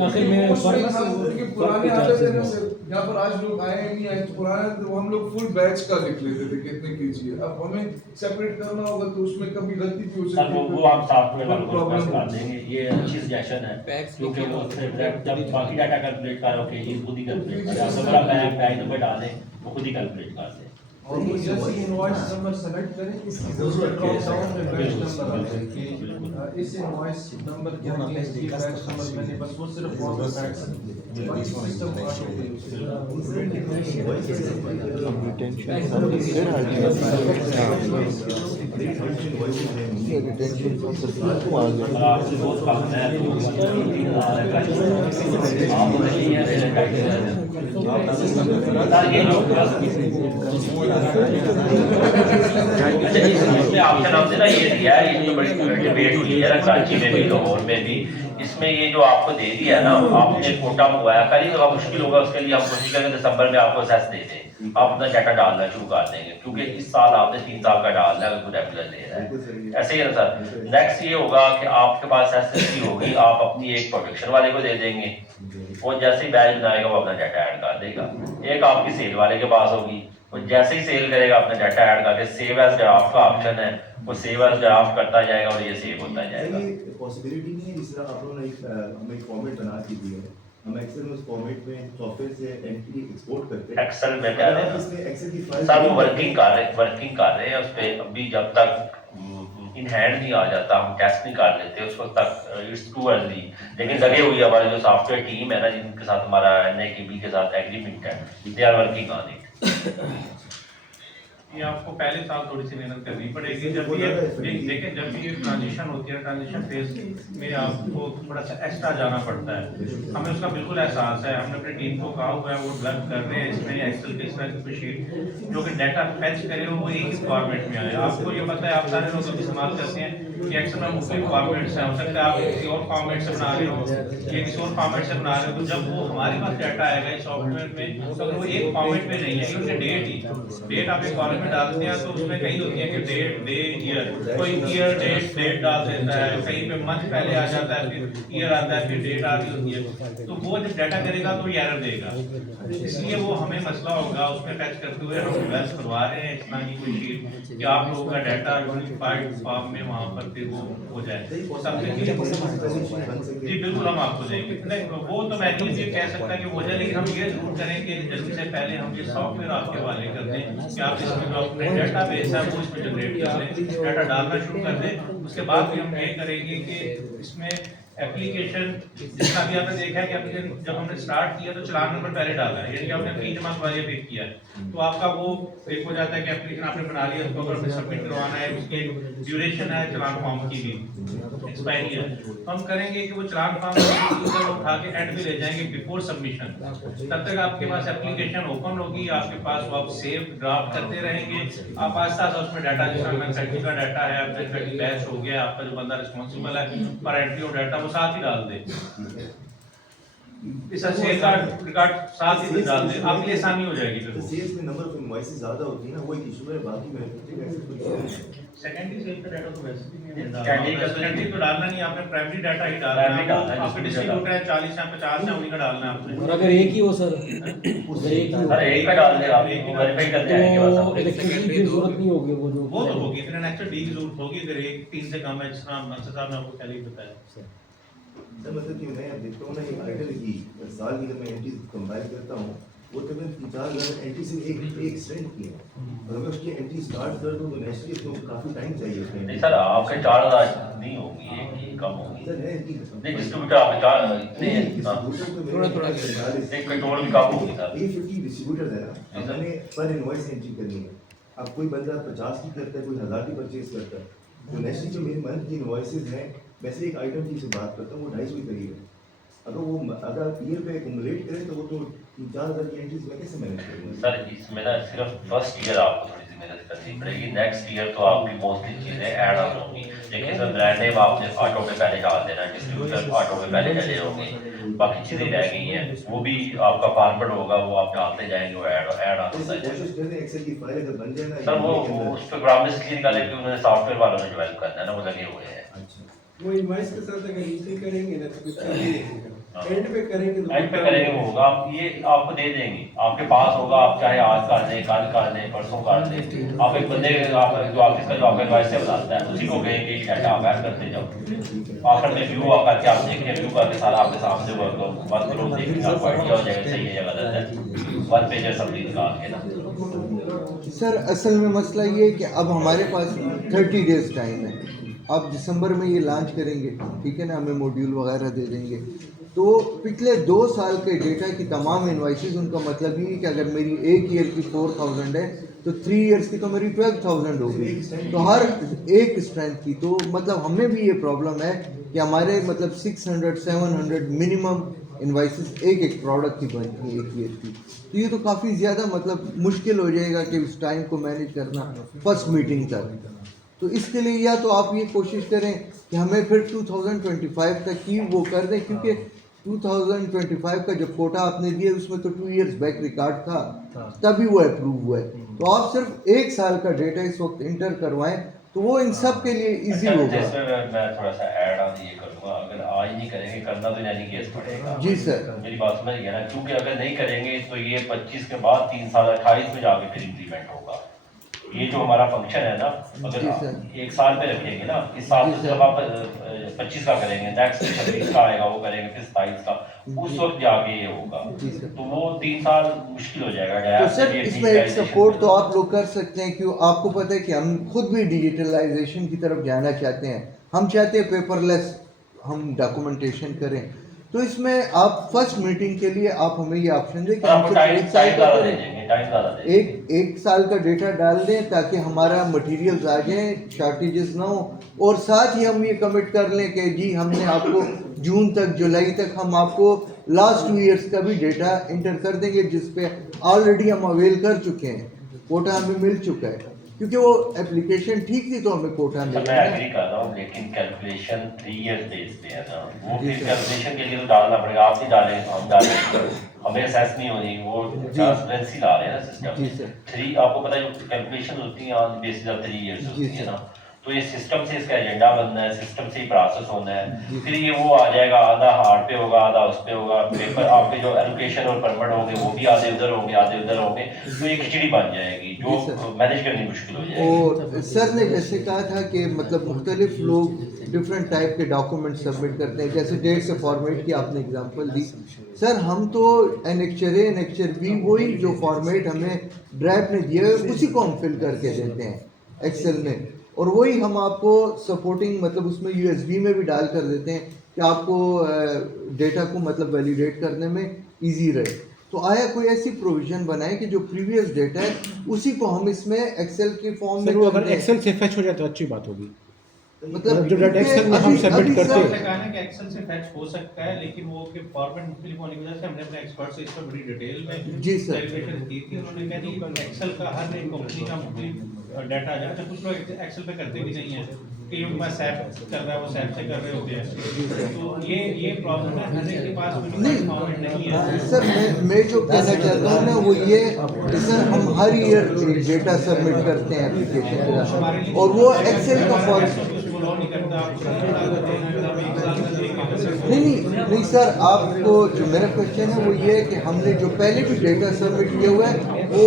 आखिर में उसमें खास करके पुराने आदत है ना सर यहाँ पर आज लोग आए नहीं आए तो पुराने तो हम लोग फुल बैच का लिख लेते थे कितने केजी है अब हमें सेपरेट करना होगा तो उसमें कभी गलती भी हो सर सकती है वो हम साथ में प्रॉब्लम कर देंगे ये अच्छी सजेशन है क्योंकि वो जब बाकी डाटा कैलकुलेट करो कि ये खुद ही कैलकुलेट करें हमारा बैग नंबर डालें वो खुद ही कैलकुलेट कर दें और वो जैसे इनवॉइस नंबर सेलेक्ट करें उसमें ड्रॉप डाउन में बैच नंबर आता है कि इस इनवॉइस नंबर के अगेंस्ट ये बैच नंबर मैंने बस वो सिर्फ फॉर द फैक्ट्स बाकी सिस्टम आपसे बहुत कम है ऑप्शन हमने ना ये दिया है ये तो बड़ी डिबेट हुई है कराची में भी लाहौर में भी इसमें ये जो आपको दे दिया है ना आपने कोटा मंगवाया कल थोड़ा मुश्किल होगा उसके लिए हम कोशिश करेंगे दिसंबर में आपको सेस दे दें आप अपना डाटा डालना शुरू कर देंगे क्योंकि इस साल आपने 3 साल का डालना है अगर रेगुलर ले रहा है ऐसे ही है ना सर नेक्स्ट ये होगा कि आपके पास एसएससी होगी आप अपनी एक प्रोडक्शन वाले को दे देंगे वो जैसे ही बैच बनाएगा वो अपना डाटा ऐड कर देगा एक आपकी सेल वाले के पास होगी वो जैसे ही सेल करेगा अपना डाटा ऐड करके सेव एज ड्राफ्ट का ऑप्शन है वो सेव एज ड्राफ्ट करता जाएगा और ये सेव होता जाएगा ये पॉसिबिलिटी नहीं है जिस तरह आप लोगों ने हमें एक फॉर्मेट बना के दिया है हम एक्सेल में उस फॉर्मेट में सॉफ्टवेयर से एंट्री एक्सपोर्ट करते हैं एक्सेल में क्या है इसमें एक्सेल की फाइल सर वो वर्किंग कर रहे हैं उस पे अभी जब तक इन हैंड नहीं आ जाता हम टेस्ट नहीं कर लेते उसको तक इट्स टू अर्ली लेकिन लगे हुई हमारी जो सॉफ्टवेयर टीम है ना जिनके साथ हमारा NIKB के साथ एग्रीमेंट है they are working on it ये आपको पहले साल थोड़ी सी मेहनत करनी पड़ेगी जब ये देखें जब ये ट्रांजिशन होती है ट्रांजिशन फेज में आपको थोड़ा सा एक्स्ट्रा जाना पड़ता है हमें उसका बिल्कुल एहसास है हमने अपनी टीम को कहा हुआ है वो वर्क कर रहे हैं इसमें एक्सेल के इस तरह की शीट जो कि डाटा फैच करे वो एक ही फॉर्मेट में आए आपको ये पता है आप सारे लोग इस्तेमाल करते हैं कि एक्सेल में मुख्तलिफ फॉर्मेट्स हैं हो सकता है आप किसी और फॉर्मेट से बना रहे हो या किसी और फॉर्मेट से बना रहे हो तो जब वो हमारे पास डाटा आएगा इस सॉफ्टवेयर में तो वो एक फॉर्मेट में नहीं है क्योंकि डेट आप एक कॉलम में डालते हैं तो उसमें कहीं होती है कि डेट डे ईयर कोई ईयर डेट डाल देता है कहीं पे मंथ पहले आ जाता है फिर ईयर आता है फिर डेट आ रही होती है तो वो जब डाटा करेगा तो एरर देगा इसलिए वो हमें मसला होगा उसमें टच करते हुए हम वेस्ट करवा रहे हैं इतना की कोई शीट कि आप लोगों का डाटा यूनिफाइड फॉर्म में वहाँ पर फिर वो हो जाए जी बिल्कुल हम आपको देंगे वो तो मैं ये कह सकता कि वो जाए लेकिन हम ये जरूर करें कि जल्दी से पहले हम ये सॉफ्टवेयर आपके हवाले कर दें कि आप इसमें जो अपने डाटा बेस है वो इसमें जनरेट कर लें डाटा डालना शुरू कर दें उसके बाद भी हम ये करेंगे कि इसमें एप्लीकेशन जिसका भी आपने देखा है कि एप्लीकेशन जब हमने स्टार्ट किया तो चालान नंबर पहले डाला है, यानी कि आपने फी जमा करवाया पे किया है, तो आपका वो एक हो जाता है कि एप्लीकेशन आपने बना लिया, उसको अगर सबमिट करवाना है, उसके ड्यूरेशन है चालान फॉर्म की भी एक्सपायरी है, तो हम करेंगे कि वो चालान फॉर्म उठा के एंड में ले जाएंगे बिफोर सबमिशन। तब तक आपके पास एप्लीकेशन ओपन होगी, आपके पास वो आप सेव ड्राफ्ट करते रहेंगे, आप आस्ता आस्ता उसमें डाटा जिसका मैन्युफैक्चरिंग का डाटा है, आपका बैच हो गया, आपका जो बंदा रिस्पॉन्सिबल है पर एंट्री ऑफ डाटा वो साथ ही डाल दे, इस सेल का रिकॉर्ड साथ ही डाल दे, आपके लिए आसानी हो जाएगी। तो सेल्स में नंबर ऑफ इनवॉइसेस ज्यादा होती है ना, वो एक इशू है, बाकी में सेकेंडरी सेल का डाटा तो वैसे भी नहीं डालना, सेकेंडरी तो डालना नहीं, आपने प्राइमरी डाटा ही डालना है, आपके डिस्ट्रीब्यूटर है 40 या 50 है, उन्हीं का डालना है आपने। और अगर एक ही हो सर, अगर एक ही हो, सर एक का डाल दे आप, वेरीफाई करते आएंगे बस तो आप। इलेक्ट्रिसिटी की जरूरत नहीं होगी, वो जो वो तो होगी, इतना नेचुरल डी की जरूरत होगी, अगर एक 3 से कम है, जिस तरह मंसूर साहब ने आपको पहले ही बताया। सर मतलब कि मैं देखता हूँ ना एक आइटल की साल की जब मैं एंट्रीज कंपाइल करता हूँ, वो तकरीबन 50,000 एंट्री से एक स्ट्रेंथ की है, और अगर उसकी एंट्री स्टार्ट कर दूँ तो नेचुरली तो काफ़ी टाइम चाहिए उसमें। नहीं सर आपके 4,000 नहीं होगी, एक कम होगी। सर है नहीं डिस्ट्रीब्यूटर आपके 4 इतने हैं, हाँ। एक कंट्रोल भी कम होगी सर। 50 डिस्ट्रीब्यूटर्स है ना, अब मैंने पर इनवॉइस एंट्री करनी है, अब कोई बंदा 50 की करता है, कोई 1000 की परचेज करता है, तो नेचुरली जो मेरे मंथ की इनवॉइसेज हैं, वैसे एक आइटम की से बात करता हूँ, वो 250 के करीब है, अगर ईयर पे एक्यूमुलेट करें तो वो तो 4,000 की एंट्रीज में कैसे मैनेज करूँगा? सर इसमें ना सिर्फ फर्स्ट ईयर आपको थोड़ी सी मेहनत करनी पड़ेगी, नेक्स्ट ईयर तो आपकी मोस्टली चीज़ें ऐड ऑन होंगी, लेकिन सर ब्रांड नेम आपने ऑटो पे पहले डाल देना, डिस्ट्रीब्यूटर ऑटो पे पहले डले होंगे, बाकी चीज़ें रह गई हैं, वो भी आपका फॉर्मेट होगा, वो आप डालते जाएंगे, वो ऐड ऑन होता जाएगा। कोशिश करें एक्सेल की फाइल अगर बन जाए ना सर वो उस पर ग्राम इसलिए निकाले कि उन्होंने सॉफ्टवेयर वालों ने डेवलप करना है ना, वो लगे हुए हैं। अच्छा वो इनवॉइस के साथ अगर नीचे करेंगे ना तो कुछ एंड पे करेंगे तो एंड पे करेंगे वो होगा, आप ये आपको दे देंगे, आपके पास होगा, आप चाहे आज कर दें, कल कर दें, परसों कर दें, आप एक बंदे आप जो ऑफिस का जो आपका एडवाइस से बताता है उसी को कहेंगे कि डाटा आप ऐड करते जाओ, आखिर में व्यू आकर के आप देखें, व्यू करके सारा आपके सामने वर्क करो, देखेंगे आपको आइडिया हो जाएगा सही है या गलत है, वन पेजर सब निकाल के ना। सर असल में मसला ये है कि अब हमारे पास 30 डेज टाइम है, आप दिसंबर में ये लॉन्च करेंगे, ठीक है ना, हमें मॉड्यूल वगैरह दे देंगे, तो पिछले 2 साल के डेटा की तमाम इन्वाइसेस, उनका मतलब ये है कि अगर मेरी एक ईयर की 4,000 है तो 3 इयर्स की तो मेरी 12,000 होगी, तो हर एक स्ट्रेंथ की, तो मतलब हमें भी ये प्रॉब्लम है कि हमारे मतलब 600-700 मिनिमम इन्वाइसेस एक प्रोडक्ट की बनती है एक ईयर की, तो ये तो काफ़ी ज़्यादा मतलब मुश्किल हो जाएगा कि उस टाइम को मैनेज करना फर्स्ट मीटिंग तक। तो इसके लिए या तो आप ये कोशिश करें कि हमें फिर 2025 तक की वो कर दें, क्योंकि 2025 का जो कोटा आपने दिया उसमें तो 2 इयर्स बैक रिकॉर्ड था, तभी वो अप्रूव हुआ है, तो आप सिर्फ 1 साल का डेटा इस वक्त इंटर करवाएं तो वो इन सब के लिए इजी होगा। मैं थोड़ा सा ऐड ऑन ये करूँगा, अगर आज नहीं करेंगे करना तो यानी केस पड़ेगा। जी सर, मेरी बात समझ गया ना, क्योंकि अगर नहीं करेंगे तो ये 25 के बाद 3 साल 28 में जाके फिर इम्प्लीमेंट होगा। ये जो हमारा फंक्शन है ना, अगर 1 साल पे रखेंगे ना, इस साल से जब आप 25 का करेंगे, नेक्स्ट 26 का आएगा वो करेंगे, फिर 27 का, उस वक्त जाके ये होगा, तो वो 3 साल मुश्किल हो जाएगा। तो सर इसमें एक सपोर्ट तो आप लोग कर सकते हैं, क्यों आपको पता है कि हम खुद भी डिजिटलाइजेशन की तरफ जाना चाहते हैं, हम चाहते हैं पेपरलेस हम डॉक्यूमेंटेशन करें, तो इसमें आप फर्स्ट मीटिंग के लिए आप हमें ये ऑप्शन दें कि हम एक साल का डेटा डाल दें ताकि हमारा मटेरियल्स आ जाएं, शॉर्टेजेस ना हो, और साथ ही हम ये कमिट कर लें कि जी हमने आपको जून तक जुलाई तक हम आपको लास्ट 2 इयर्स का भी डेटा इंटर कर देंगे, जिस पे ऑलरेडी हम अवेल कर चुके हैं, कोटा हमें मिल चुका है, क्योंकि वो एप्लीकेशन ठीक थी तो हमें कोटा मिला। मैं एग्री कर रहा हूँ, लेकिन कैलकुलेशन 3 इयर्स बेस पे है ना, वो फिर कैलकुलेशन के लिए तो डालना पड़ेगा, आप नहीं डालेंगे तो हम डालेंगे, हमें असेस नहीं होनी, वो ट्रांसपेरेंसी ला रहे हैं ना सिस्टम। 3 आपको पता है कैलकुलेशन होती है ऑन बेसिस ऑफ 3 इयर्स होती है ना, तो ये सिस्टम से इसका एजेंडा बनना है, सिस्टम से ही प्रोसेस होना है, फिर ये वो आ जाएगा, आधा हार्ड पे होगा, आधा उस पे होगा, पेपर आपके जो एलोकेशन और परमिट होंगे वो भी आधे उधर होंगे, आधे उधर होंगे, तो एक खिचड़ी बन जाएगी जो मैनेज करनी मुश्किल हो जाएगी। और सर ने जैसे कहा था कि मतलब मुख्तलिफ लोग डिफरेंट टाइप के डॉक्यूमेंट सबमिट करते हैं, जैसे डेट के फॉर्मेट की आपने एग्जांपल दी, सर हम तो एनेक्चर ए एनेक्चर बी वही जो फॉर्मेट हमें ड्राइव ने दिया है उसी को हम फिल करके देते हैं एक्सेल में, और वही हम आपको सपोर्टिंग मतलब उसमें USB में भी डाल कर देते हैं कि आपको डेटा को मतलब वैलिडेट करने में इजी रहे। तो आया कोई ऐसी प्रोविजन बनाए कि जो प्रीवियस डेटा है उसी को हम इसमें एक्सेल के फॉर्म में सर वो कर अगर दें। एक्सेल से फैच हो जाए तो अच्छी बात होगी। मतलब जो डाटा एक्सेल में हम अभी- सबमिट अभी करते सर- मैंने कहा ना कि एक्सेल से फैच हो सकता है, लेकिन वो के फॉर्मेट मुख्तलिफ होने की वजह से हमने अपने एक्सपर्ट से इस पर बड़ी डिटेल में जी सर। कैलकुलेशन की थी। उन्होंने कहा जी एक्सेल का हर एक कंपनी का मुख्तलिफ डाटा आ जाता है। कुछ लोग एक्सेल पे करते भी नहीं है कि उनका सैप कर रहा है, वो सैप से कर रहे होते हैं। तो ये प्रॉब्लम है, हर एक के पास यूनिफाइड फॉर्मेट नहीं है। सर मैं जो कहना चाहता हूँ ना वो ये कि सर हम हर ईयर डेटा सबमिट करते हैं एप्लीकेशन का और वो एक्सेल का फॉर्म नहीं सर, आपको जो मेरा क्वेश्चन है वो ये है कि हमने जो पहले भी डेटा सबमिट किया हुआ है वो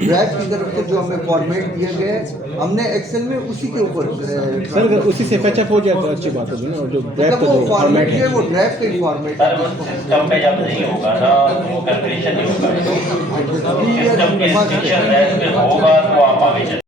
ड्राफ्ट की तरफ से जो हमें फॉर्मेट दिया गया है हमने एक्सेल में उसी के ऊपर सर अगर उसी से फैच अप हो जाए तो अच्छी बात होगी ना। और जो ड्राफ्ट मतलब का वो जो फॉर्मेट फॉर्मेट है है वो ड्राफ्ट का ही फॉर्मेट सर है। वो सिस्टम पे जब नहीं होगा ना, वो कैलकुलेशन नहीं होगा। सिस्टम के इंस्ट्रक्शन में होगा तो आप आगे चलेंगे।